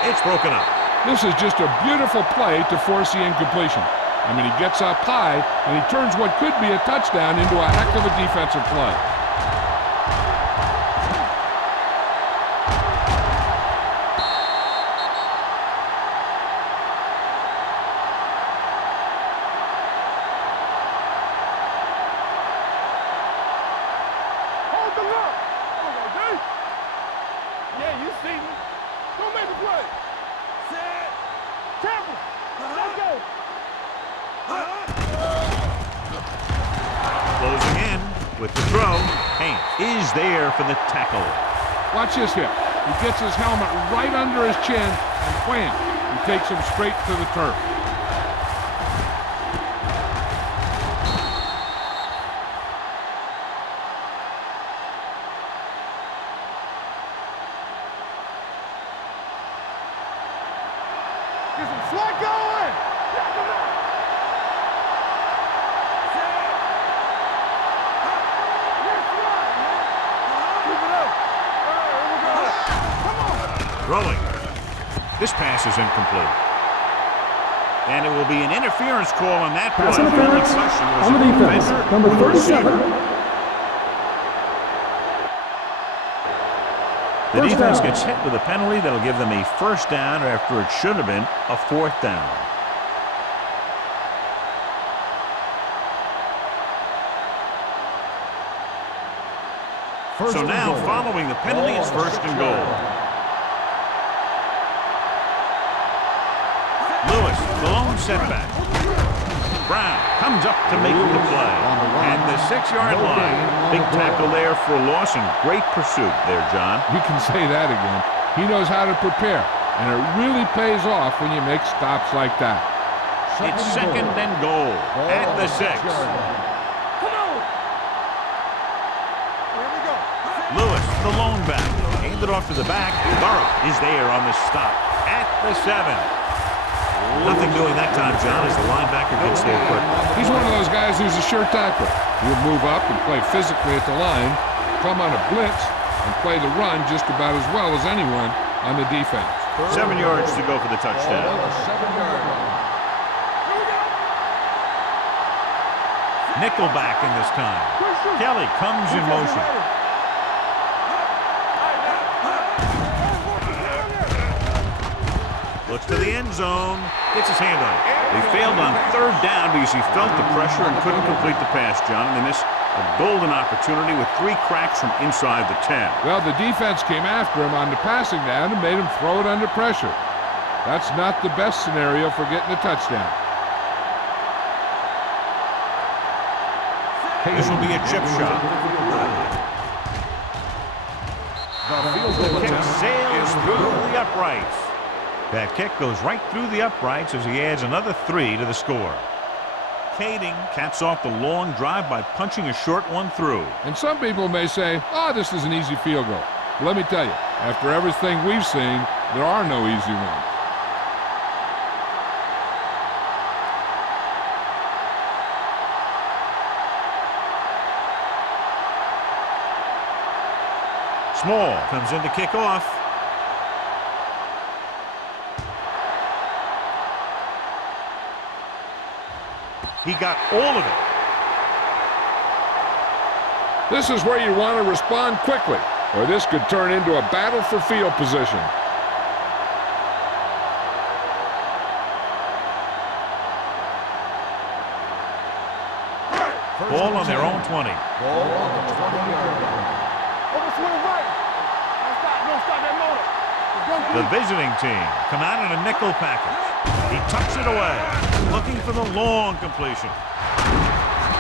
It's broken up. This is just a beautiful play to force the incompletion. I mean, he gets up high, and he turns what could be a touchdown into a heck of a defensive play. hold the look. Yeah, you see me. Don't make a play. Set. Temple. Let's go. Closing in with the throw. Haynes is there for the tackle. Watch this hit. He gets his helmet right under his chin, and wham, he takes him straight to the turf. Get some slug going. Check him out. Keep it up. All right, here we go. Come on. Throwing. This pass is incomplete. And it will be an interference call on that play. Pass interference on the defense. Number 37. The First defense down. gets hit with a penalty that'll give them a first down after it should have been a fourth down. So now, following the penalty, it's first and goal. Lewis, the lone setback. Brown comes up to make the play at the 6-yard line. Big tackle there for a loss and great pursuit there, John. You can say that again. He knows how to prepare, and it really pays off when you make stops like that. It's second and goal at the 6. Come on. Here we go. Lewis, the lone back, handed it off to the back. Burrow is there on the stop at the 7. Nothing doing that time, John, as the linebacker gets there quick. He's one of those guys who's a sure tackler. He'll move up and play physically at the line, come on a blitz, and play the run just about as well as anyone on the defense. 7 yards to go for the touchdown. Ball on the 7-yard line. Nickelback in this time. Kelly comes in motion. Looks to the end zone. Gets his hand on it. They failed on 3rd down because he felt the pressure and couldn't complete the pass, John. And they missed a golden opportunity with 3 cracks from inside the 10. Well, the defense came after him on the passing down and made him throw it under pressure. That's not the best scenario for getting a touchdown. This will be a chip shot. The kick sails through the uprights. That kick goes right through the uprights as he adds another 3 to the score. Kading caps off the long drive by punching a short one through. And some people may say, oh, this is an easy field goal. Let me tell you, after everything we've seen, there are no easy ones. Small comes in to kick off. He got all of it. This is where you want to respond quickly, or this could turn into a battle for field position. Ball on their own 20. Ball on the 20-yard line. The visiting team come out in a nickel package. He tucks it away, looking for the long completion.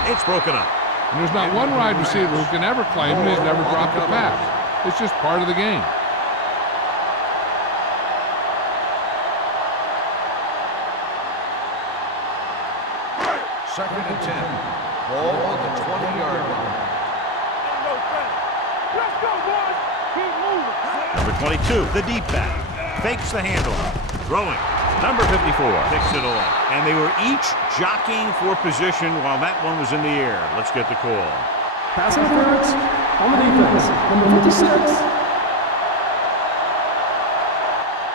It's broken up. And there's not one wide receiver who can ever claim that he's never dropped a pass. It's just part of the game. Second and 10. Ball on the 20-yard line. Let's go, boys. Keep moving. Number 22, the deep back, fakes the handoff. Throwing. Number 54 picks it off. And they were each jockeying for position while that one was in the air. Let's get the call. Pass interference on the defense. Number 56.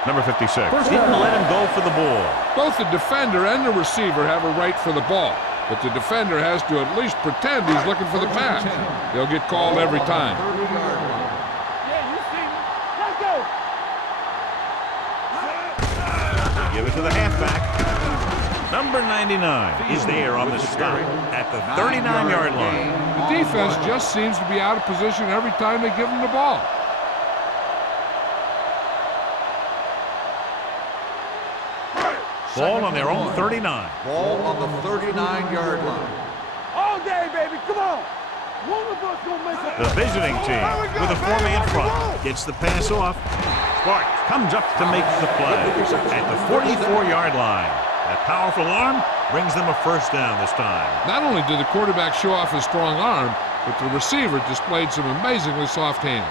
Number 56 didn't let him go for the ball. Both the defender and the receiver have a right for the ball, but the defender has to at least pretend he's looking for the pass. They'll get called every time. 30-yard line. Yeah, you see me. Let's go. Give it to the halfback. Number 99 is there on the stop at the 39-yard line. The defense just seems to be out of position every time they give them the ball. Ball on their own 39. Ball on the 39-yard line. All day, baby. Come on. One of us gonna make it. The visiting team with a 4-man front gets the pass off. Sparks comes up to make the play at the 44-yard line. That powerful arm brings them a first down this time. Not only did the quarterback show off his strong arm, but the receiver displayed some amazingly soft hands.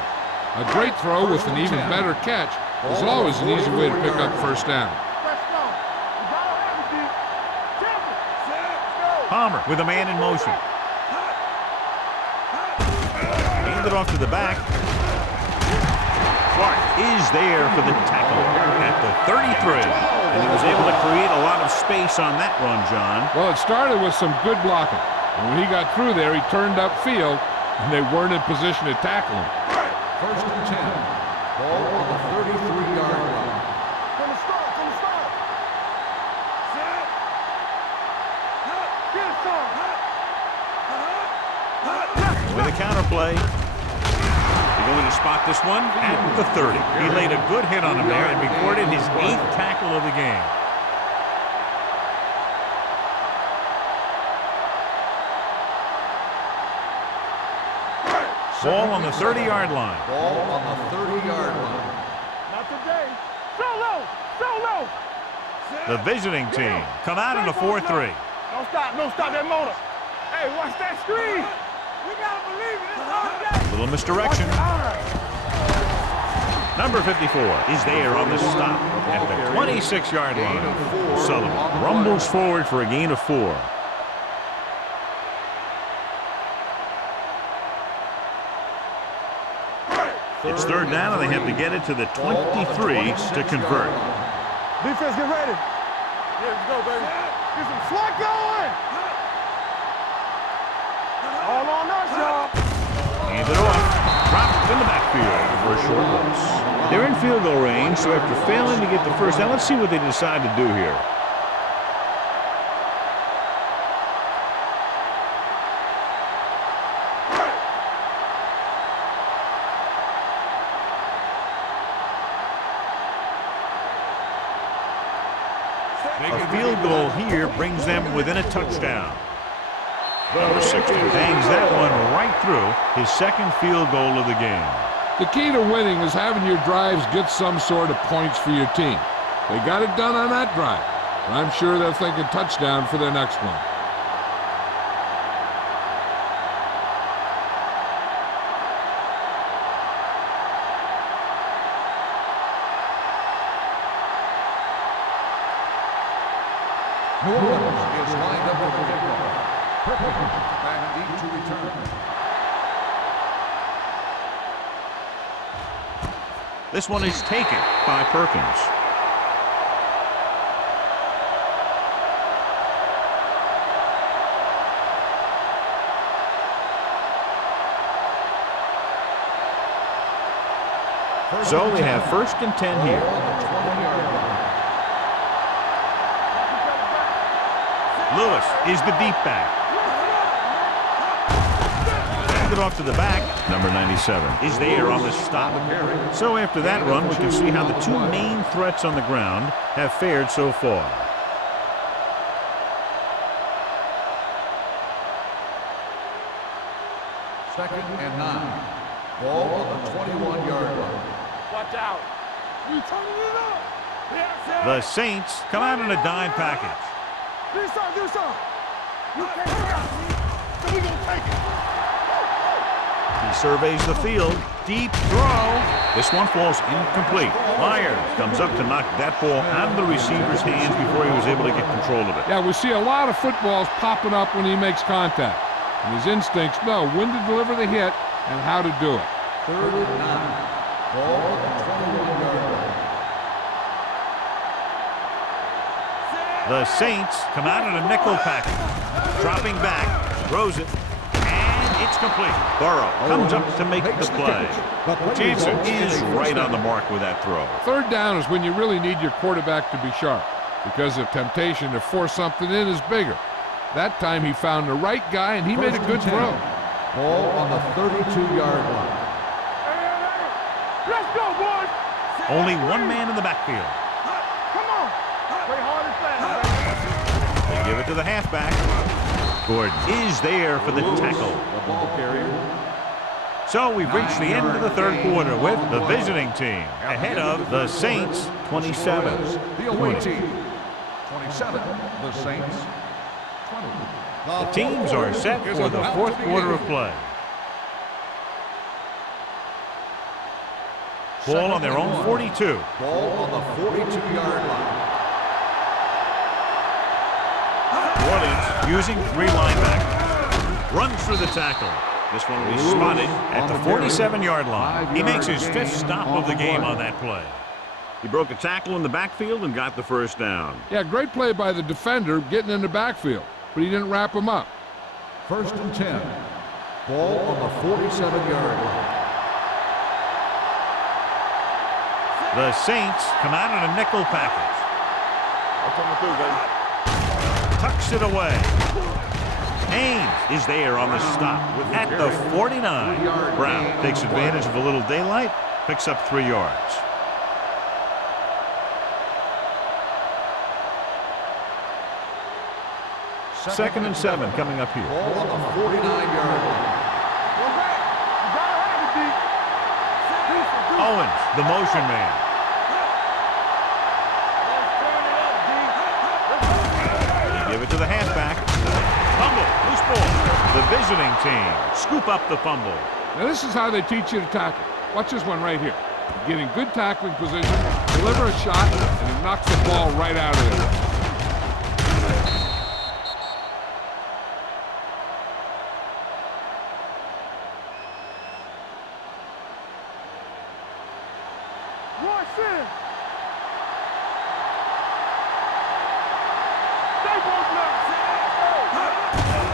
A great throw with an even better catch is always an easy way to pick up first down. Let's go. You gotta have it, dude. Champion. Let's go. Palmer with a man in motion. Handed off to the back. Clark is there for the tackle at the 33. And he was able to create a lot of space on that run, John. Well, it started with some good blocking. And when he got through there, he turned upfield, and they weren't in position to tackle him. First and 10. Ball on the 33-yard line. From the start. Set. Get it, son. With a counter play. They're going to spot this one at the 30. He laid a good hit on him there and recorded his 8th tackle of the game. Ball on the 30-yard line. Ball on the 30-yard line. Not today. Solo. The visiting team come out in a 4-3. Don't stop that motor. Hey, watch that screen. We gotta believe it. It's all day. Little misdirection. Number 54 is there on the stop at the 26-yard line. Sullivan rumbles forward for a gain of 4. It's third down, and they have to get it to the 23 to convert. Defense, get ready. Yeah, let's go, baby. Get some slot going. All on us, y'all. Hands it off. Dropped in the backfield for a short loss. They're in field goal range, so after failing to get the first down, let's see what they decide to do here. A field goal here brings them within a touchdown. Number 60 bangs that one right through his second field goal of the game. The key to winning is having your drives get some sort of points for your team. They got it done on that drive, and I'm sure they're thinking touchdown for their next one. New Orleans is lined up for the kickoff. Perkins back deep to return. This one is taken by Perkins. So they have first and 10 here. Lewis is the deep back. Hand it off to the back. Number 97 is there on the stop. So after that run, we can see how the two main threats on the ground have fared so far. Second and 9. Ball on the 21-yard line. Watch out. You turning it up. Yes, The Saints come out in a dime package. do something. You can't stop me. So we gonna take it. He surveys the field. Deep throw. This one falls incomplete. Myers comes up to knock that ball out of the receiver's hands before he was able to get control of it. Yeah, we see a lot of footballs popping up when he makes contact. And his instincts know when to deliver the hit and how to do it. Third and 9. Ball on the 21-yard line. The Saints come out in a nickel package. Dropping back, throws it, and it's complete. Burrow comes up to make the play. Jansen is right on the mark with that throw. Third down is when you really need your quarterback to be sharp because the temptation to force something in is bigger. That time he found the right guy and he made a good throw. Ball on the 32-yard line. Let's go, boys. Only one man in the backfield. Come on. Play hard and fast. They give it to the halfback. Gordon is there for the tackle. The ball carrier. So we've reached the end of the third quarter with the visiting team ahead of the Saints 27. The away team. 27. The Saints. 20. The teams are set for the fourth quarter of play. Ball on their own 42. Ball on the 42-yard line. New Orleans using three linebackers. Runs through the tackle. This one will be spotted at the 47-yard line. He makes his fifth stop of the game on that play. He broke a tackle in the backfield and got the first down. Yeah, great play by the defender getting in the backfield, but he didn't wrap him up. First and 10. Ball on the 47-yard line. The Saints come out in a nickel package. I'm coming through, baby. Tucks it away. Haynes is there on the stop at the 49. Brown takes advantage of a little daylight, picks up 3 yards. Second and 7 coming up here. Ball on the 49-yard line. Owens, the motion man. They give it to the halfback. Fumble, loose ball. The visiting team scoop up the fumble. Now this is how they teach you to tackle. Watch this one right here. Get in good tackling position, deliver a shot, and it knocks the ball right out of there. Rush in. Stay both now.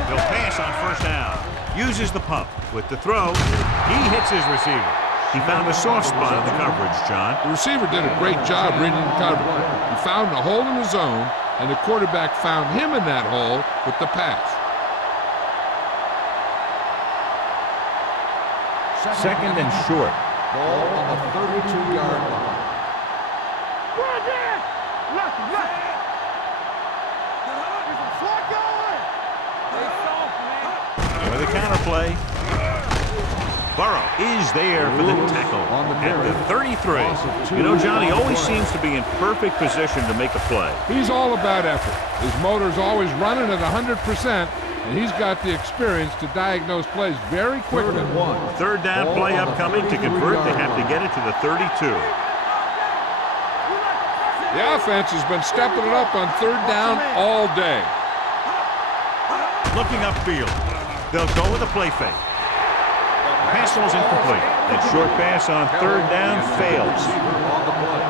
He'll pass on first down. Uses the pump. With the throw, he hits his receiver. He found a soft spot in the coverage, John. The receiver did a great job reading the coverage. He found a hole in the zone, and the quarterback found him in that hole with the pass. Second and short. Ball on the 32-yard line. Run there. Left. There's a slot going. Stay soft, man. With a counter play. Burrow is there for the tackle at the 33. You know, John, he always seems to be in perfect position to make a play. He's all about effort. His motor's always running at 100%, and he's got the experience to diagnose plays very quickly. Third down play upcoming. To convert, they have to get it to the 32. The offense has been stepping it up on third down all day. Looking upfield. They'll go with a play fake. Pass was incomplete. That short pass on third down fails. On the play.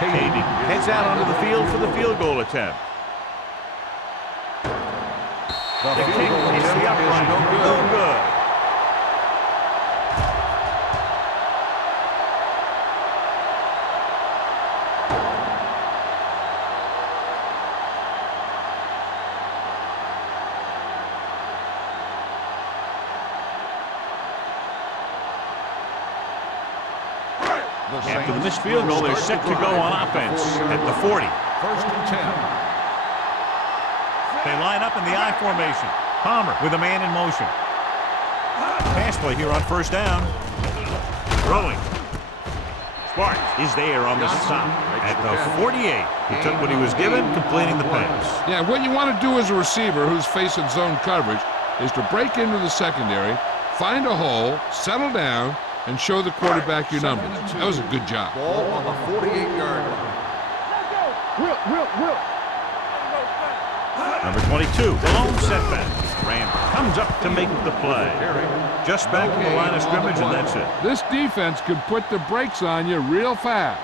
Katie heads out onto the field for the field goal attempt. The kick hits the upright. No good. After the missed field goal, they're set to go on offense at the 40. First and 10. They line up in the I formation. Palmer with a man in motion. Pass play here on first down. Throwing. Sparks is there on the stop at the 48. He took what he was given, completing the pass. Yeah, what you want to do as a receiver who's facing zone coverage is to break into the secondary, find a hole, settle down, and show the quarterback your numbers. That was a good job. Ball on the 48-yard line. Will. Number 22, the lone setback. Rand comes up to make the play. Just back from the line of scrimmage, and that's it. This defense can put the brakes on you real fast.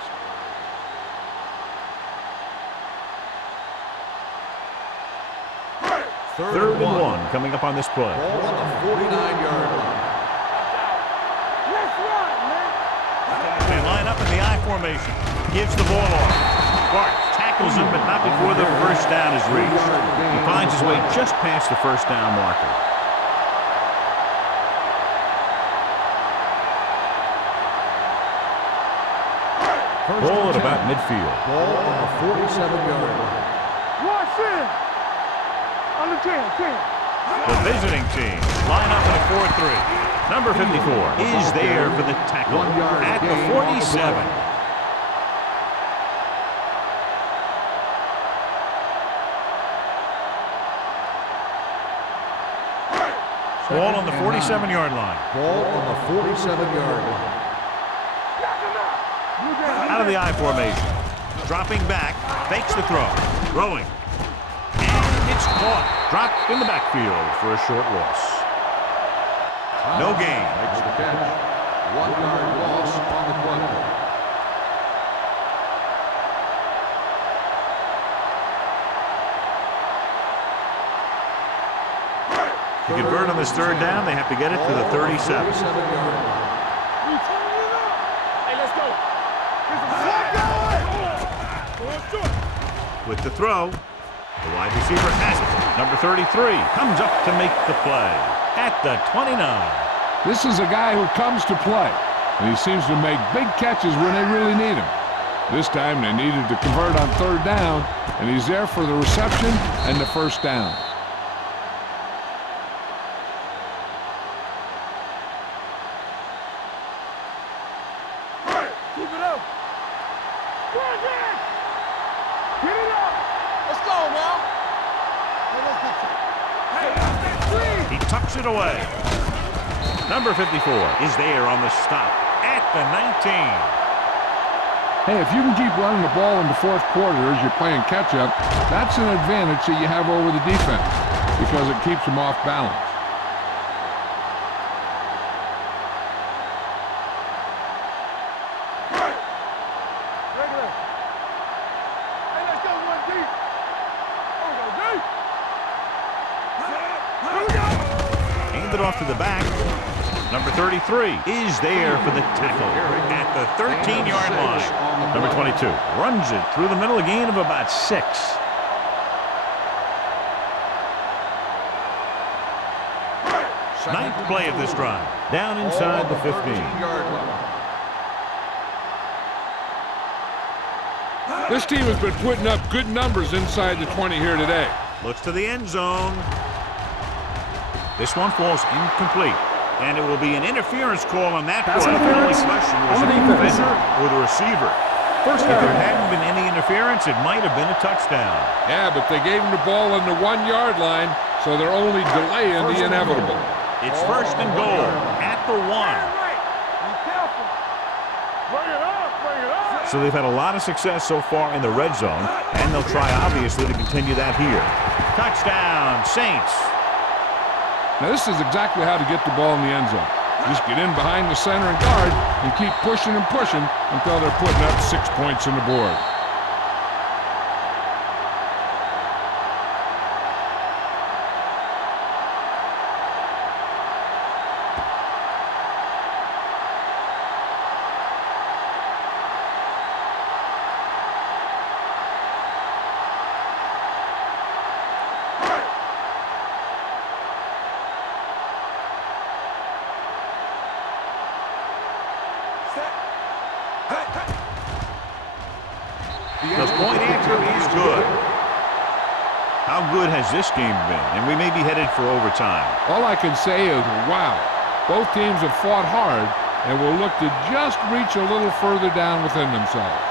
Third and one coming up on this play. Ball on the 49-yard line. Let's run, man. They line up in the I formation. Gives the ball off. Sparks tackles him, but not before the first down is reached. He finds his way just past the first down marker. Ball at about midfield. Ball on the 47-yard line. Rush in. On the 10. The visiting team line up in a 4-3. Number 54 is there for the tackle at the 47. Ball on the 47-yard line. Ball on the 47-yard line. Out of the I formation. Dropping back, fakes the throw. Throwing. And it's caught. Dropped in the backfield for a short loss. No gain. Makes the catch. 1-yard loss on the play. To convert on this third down, they have to get it to the 37. 37-yard line. Hey, let's go. With the throw, the wide receiver has it. Number 33 comes up to make the play at the 29. This is a guy who comes to play, and he seems to make big catches when they really need him. This time they needed to convert on third down, and he's there for the reception and the first down. Keep it up. Get it up. Let's go now. He tucks it away. Number 54 is there on the stop at the 19. Hey, if you can keep running the ball in the fourth quarter as you're playing catch-up, that's an advantage that you have over the defense because it keeps them off balance. Hand it off to the back. Number 33 is there for the tackle at the 13-yard line. Number 22 runs it through the middle, a gain of about 6. Ninth play of this drive. Down inside the 15. This team has been putting up good numbers inside the 20 here today. Looks to the end zone. This one falls incomplete. And it will be an interference call on that play. The only question was the defender or the receiver. If there hadn't been any interference, it might have been a touchdown. Yeah, but they gave him the ball on the 1-yard line, so they're only delaying the inevitable. It's first and goal at the 1. So they've had a lot of success so far in the red zone, and they'll try, obviously, to continue that here. Touchdown, Saints. Now, this is exactly how to get the ball in the end zone. Just get in behind the center and guard and keep pushing and pushing until they're putting up 6 points on the board. The point after is good. How good has this game been? And we may be headed for overtime. All I can say is, wow. Both teams have fought hard and will look to just reach a little further down within themselves.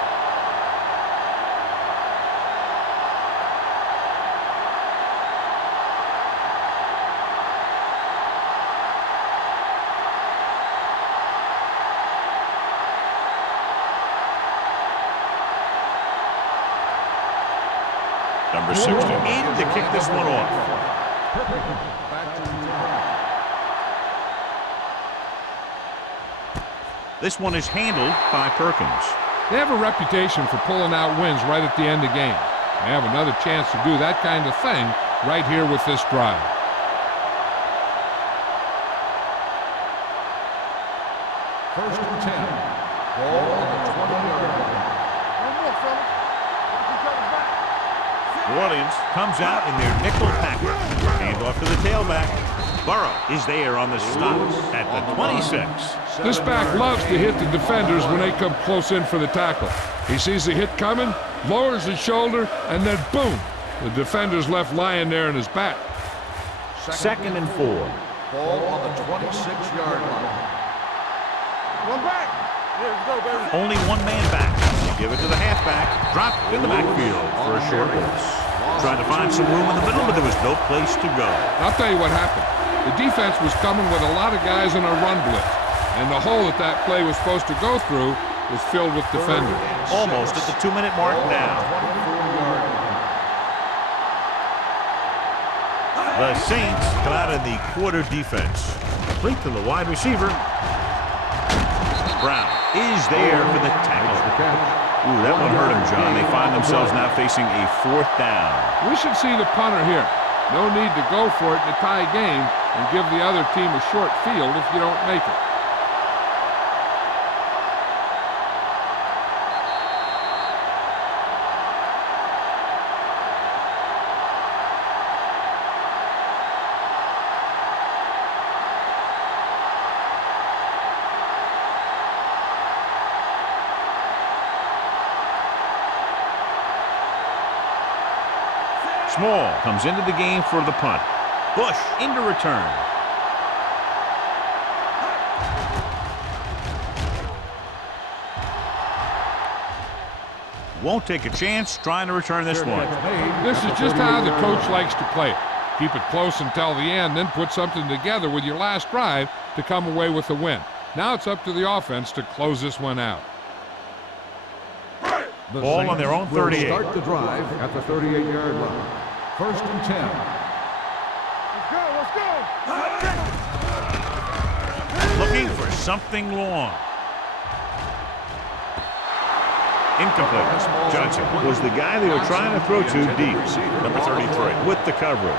Number 60 in to kick this one off. This one is handled by Perkins. They have a reputation for pulling out wins right at the end of games. They have another chance to do that kind of thing right here with this drive. First and 10. Ball on the 20-yard line. New Orleans comes out in their nickel package. Hand off to the tailback. Burrow is there on the stop at the 26. This back loves to hit the defenders when they come close in for the tackle. He sees the hit coming, lowers his shoulder, and then boom, the defender's left lying there in his back. Second and 4. Ball on the 26-yard line. One back. Yeah, let's go, baby. Only one man back. You give it to the halfback. Dropped in the backfield for a short loss. Trying to find some room in the middle, but there was no place to go. I'll tell you what happened. The defense was coming with a lot of guys in a run blitz, and the hole that that play was supposed to go through was filled with defenders. Almost at the 2-minute mark now. The Saints come out in the quarter defense. Complete to the wide receiver. Brown is there for the tackle. Ooh, that one hurt him, John. They find themselves now facing a 4th down. We should see the punter here. No need to go for it in a tie game and give the other team a short field if you don't make it. Small comes into the game for the punt. Bush into return. Won't take a chance trying to return this one. This is just how the coach likes to play it. Keep it close until the end, then put something together with your last drive to come away with the win. Now it's up to the offense to close this one out. The Ball on their own Saints will 38. start the drive at the 38-yard line. First and 10. Let's go. Looking for something long. Incomplete. Johnson was the guy they were trying to throw to deep. Number 33 with the coverage.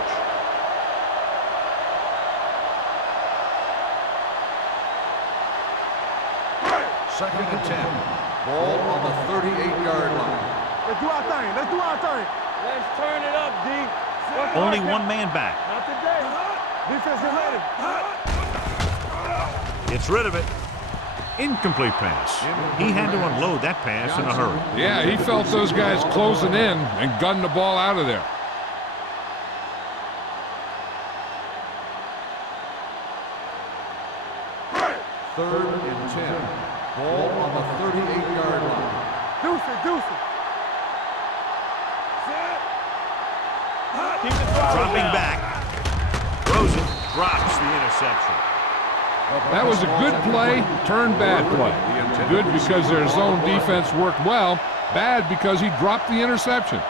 Second and 10. Ball on the 38-yard line. Let's do our thing. Let's do our thing. Let's turn it up, D. Only one man back. Not today. Defense is ready. Gets rid of it. Incomplete pass. He had to unload that pass in a hurry. Yeah, he felt those guys closing in and gunned the ball out of there. Third and 10. Ball on the 38-yard line. Deuce it. Keep the throttle Dropping down. back. Throws it. Drops the interception. That was a good play, turned bad play. Good because their zone defense worked well. Bad because he dropped the interception.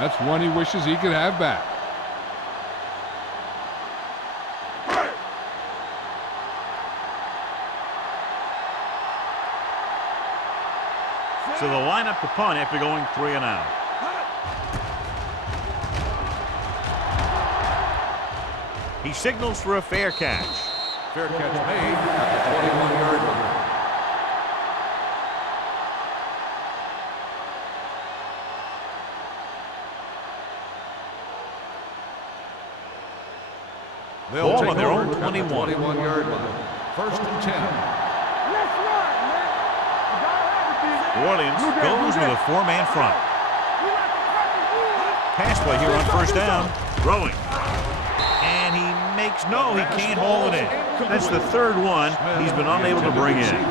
That's one he wishes he could have back. So they'll line up the punt after going 3 and out. He signals for a fair catch. Fair catch made at the 21-yard line. They'll Ball take on their over own at the 21. 21-yard line. First and 10. Let's run, man. You gotta have it, D. New Orleans goes with a 4-man front. Pass play here on first down. Throwing. And he makes no, he can't haul it in. That's the third one he's been unable to bring in.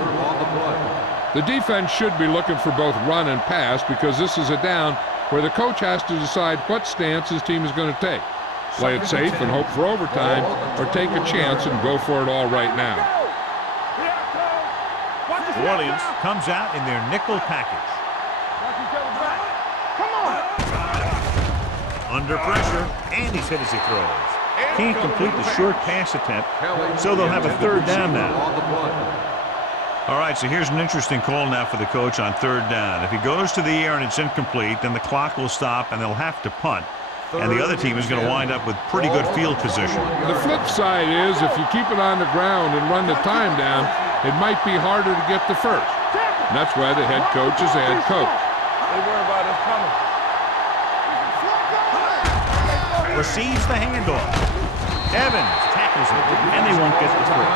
The defense should be looking for both run and pass because this is a down where the coach has to decide what stance his team is going to take. Play it safe and hope for overtime, or take a chance and go for it all right now. New Orleans comes out in their nickel package. Under pressure, and he's hit as he throws. Can't complete the short pass attempt, so they'll have a third down now. All right, so here's an interesting call now for the coach on third down. If he goes to the air and it's incomplete, then the clock will stop and they'll have to punt. And the other team is going to wind up with pretty good field position. The flip side is if you keep it on the ground and run the time down, it might be harder to get the first. And that's why the head coach is the head coach. They worry about us coming. Receives the handoff. Evans tackles it, and they won't get the first.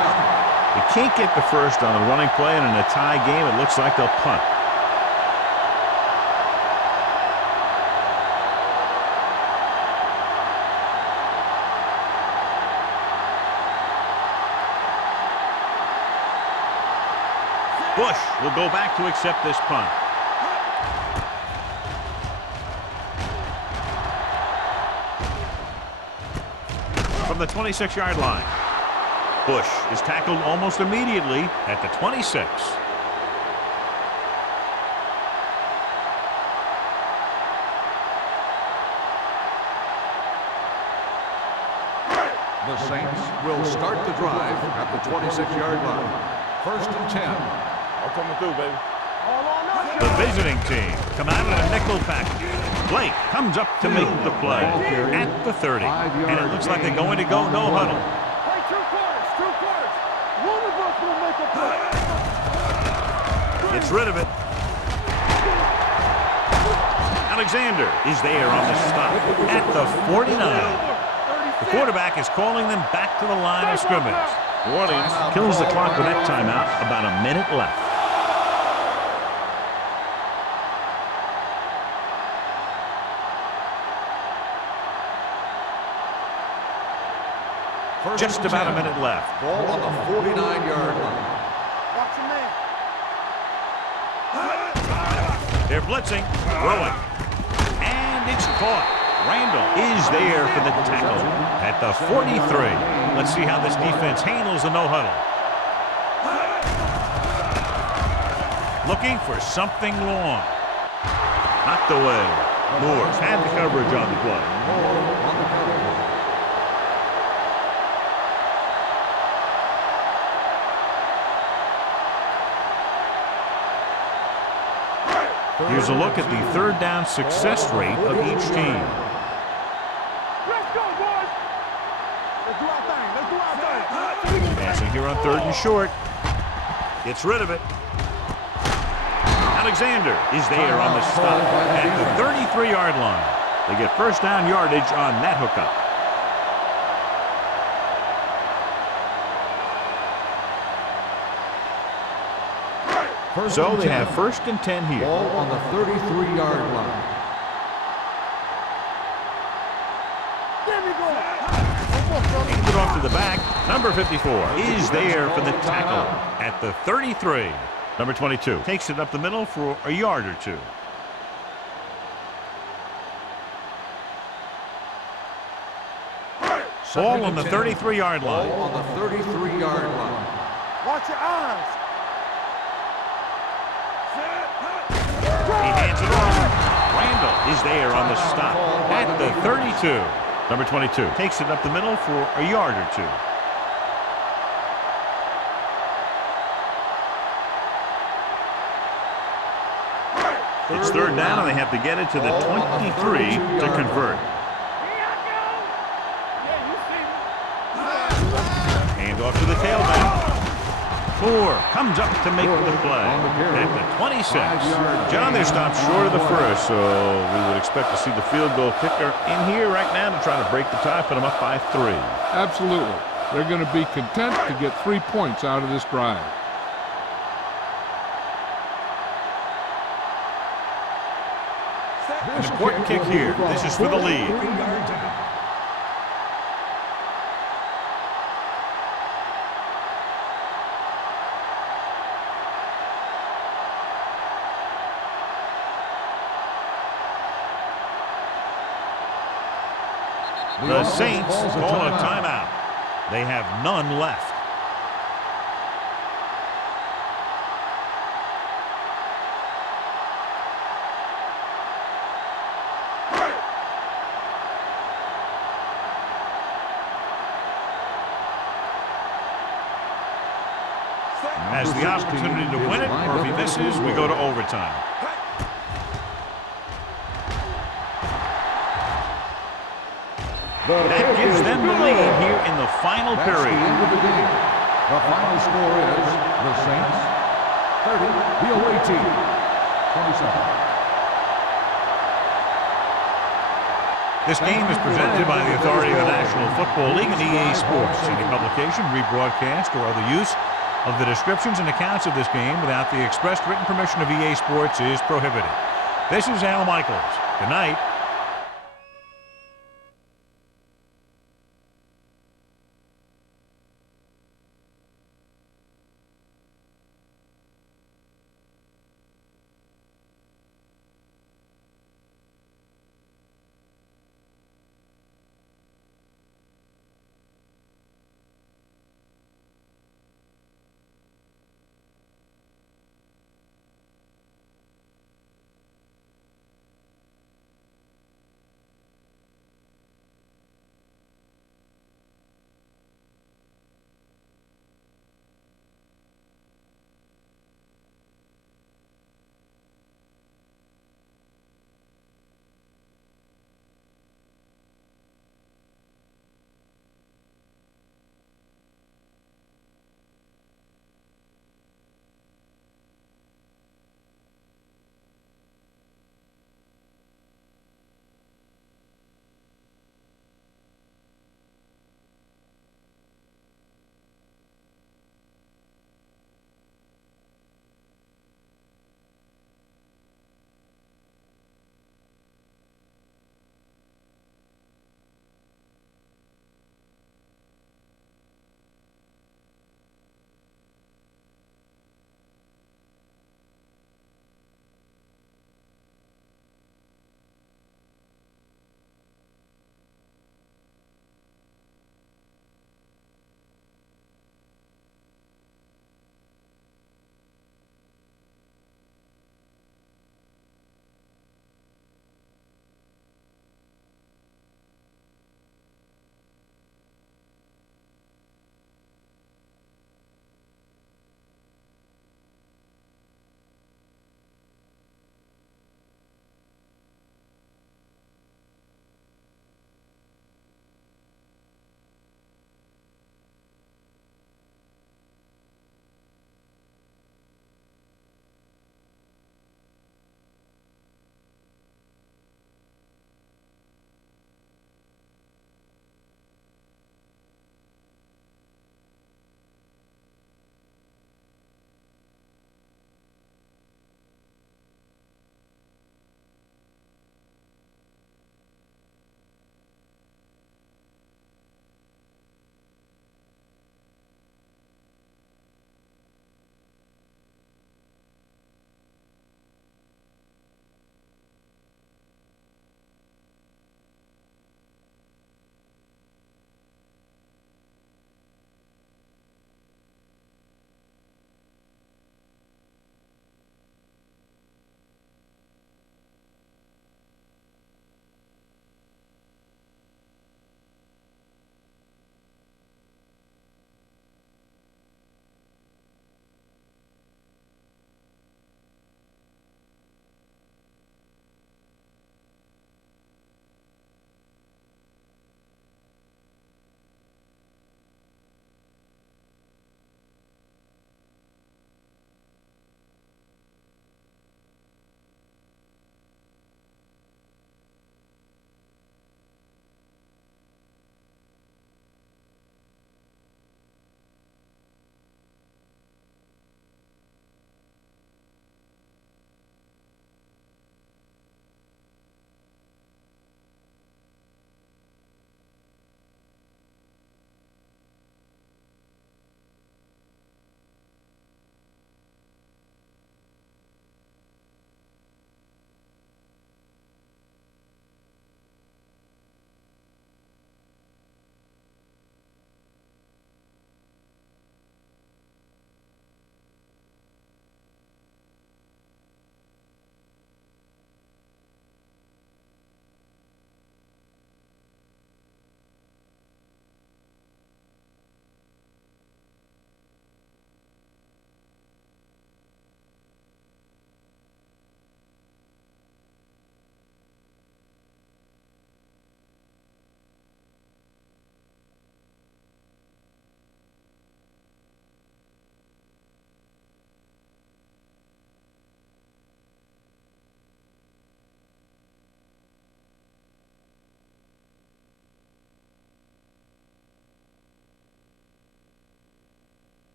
They can't get the first on a running play, and in a tie game, it looks like they'll punt. Bush will go back to accept this punt. From the 26-yard line. Bush is tackled almost immediately at the 26. The Saints will start the drive at the 26-yard line. First and 10. I'm coming through, baby. The visiting team come out in a nickel package. Blake comes up to make the play at the 30. And it looks like they're going to go no huddle. Play 2 quarters. One of us will make a play. Gets rid of it. Alexander is there on the stop at the 49. The quarterback is calling them back to the line of scrimmage. New Orleans kills the clock with that timeout. About a minute left. Just about a minute left. Ball on the 49-yard line. Watch your man. They're blitzing, throwing, and it's caught. Randall is there for the tackle at the 43. Let's see how this defense handles the no huddle. Looking for something long. Knocked away. Moore's had the coverage on the play. Here's a look at the third down success rate of each team. Let's go, boys. Let's do our thing. Let's do our thing. Passing here on 3rd and short. Gets rid of it. Alexander is there on the stop at the 33-yard line. They get first down yardage on that hookup. So they have 1st and 10 here. Ball on the 33-yard line. Hands it off to the back. Number 54 is there for the tackle at the 33. Number 22 takes it up the middle for a yard or two. Ball on the 33-yard line. Ball on the 33-yard line. Watch your eyes. He hands it off. Randall is there on the stop at the 32. Number 22 takes it up the middle for a yard or two. It's 3rd down, and they have to get it to the 23 to convert. Hand off to the tailback. Moore comes up to make the play at the 26. John, they're stopped short of the first, so we would expect to see the field goal kicker in here right now to try to break the tie, put them up by 3. Absolutely. They're going to be content to get 3 points out of this drive. An important kick here. This is for the lead. The Saints call a timeout. They have none left. Has the opportunity to win it, or if he misses, we go to overtime. That gives them the lead here in the final period. The end of the game. The final score is the Saints 30, the away team 27. This game is presented by the authority of the National Football League and EA Sports. Any publication, rebroadcast, or other use of the descriptions and accounts of this game without the expressed written permission of EA Sports is prohibited. This is Al Michaels. Good night.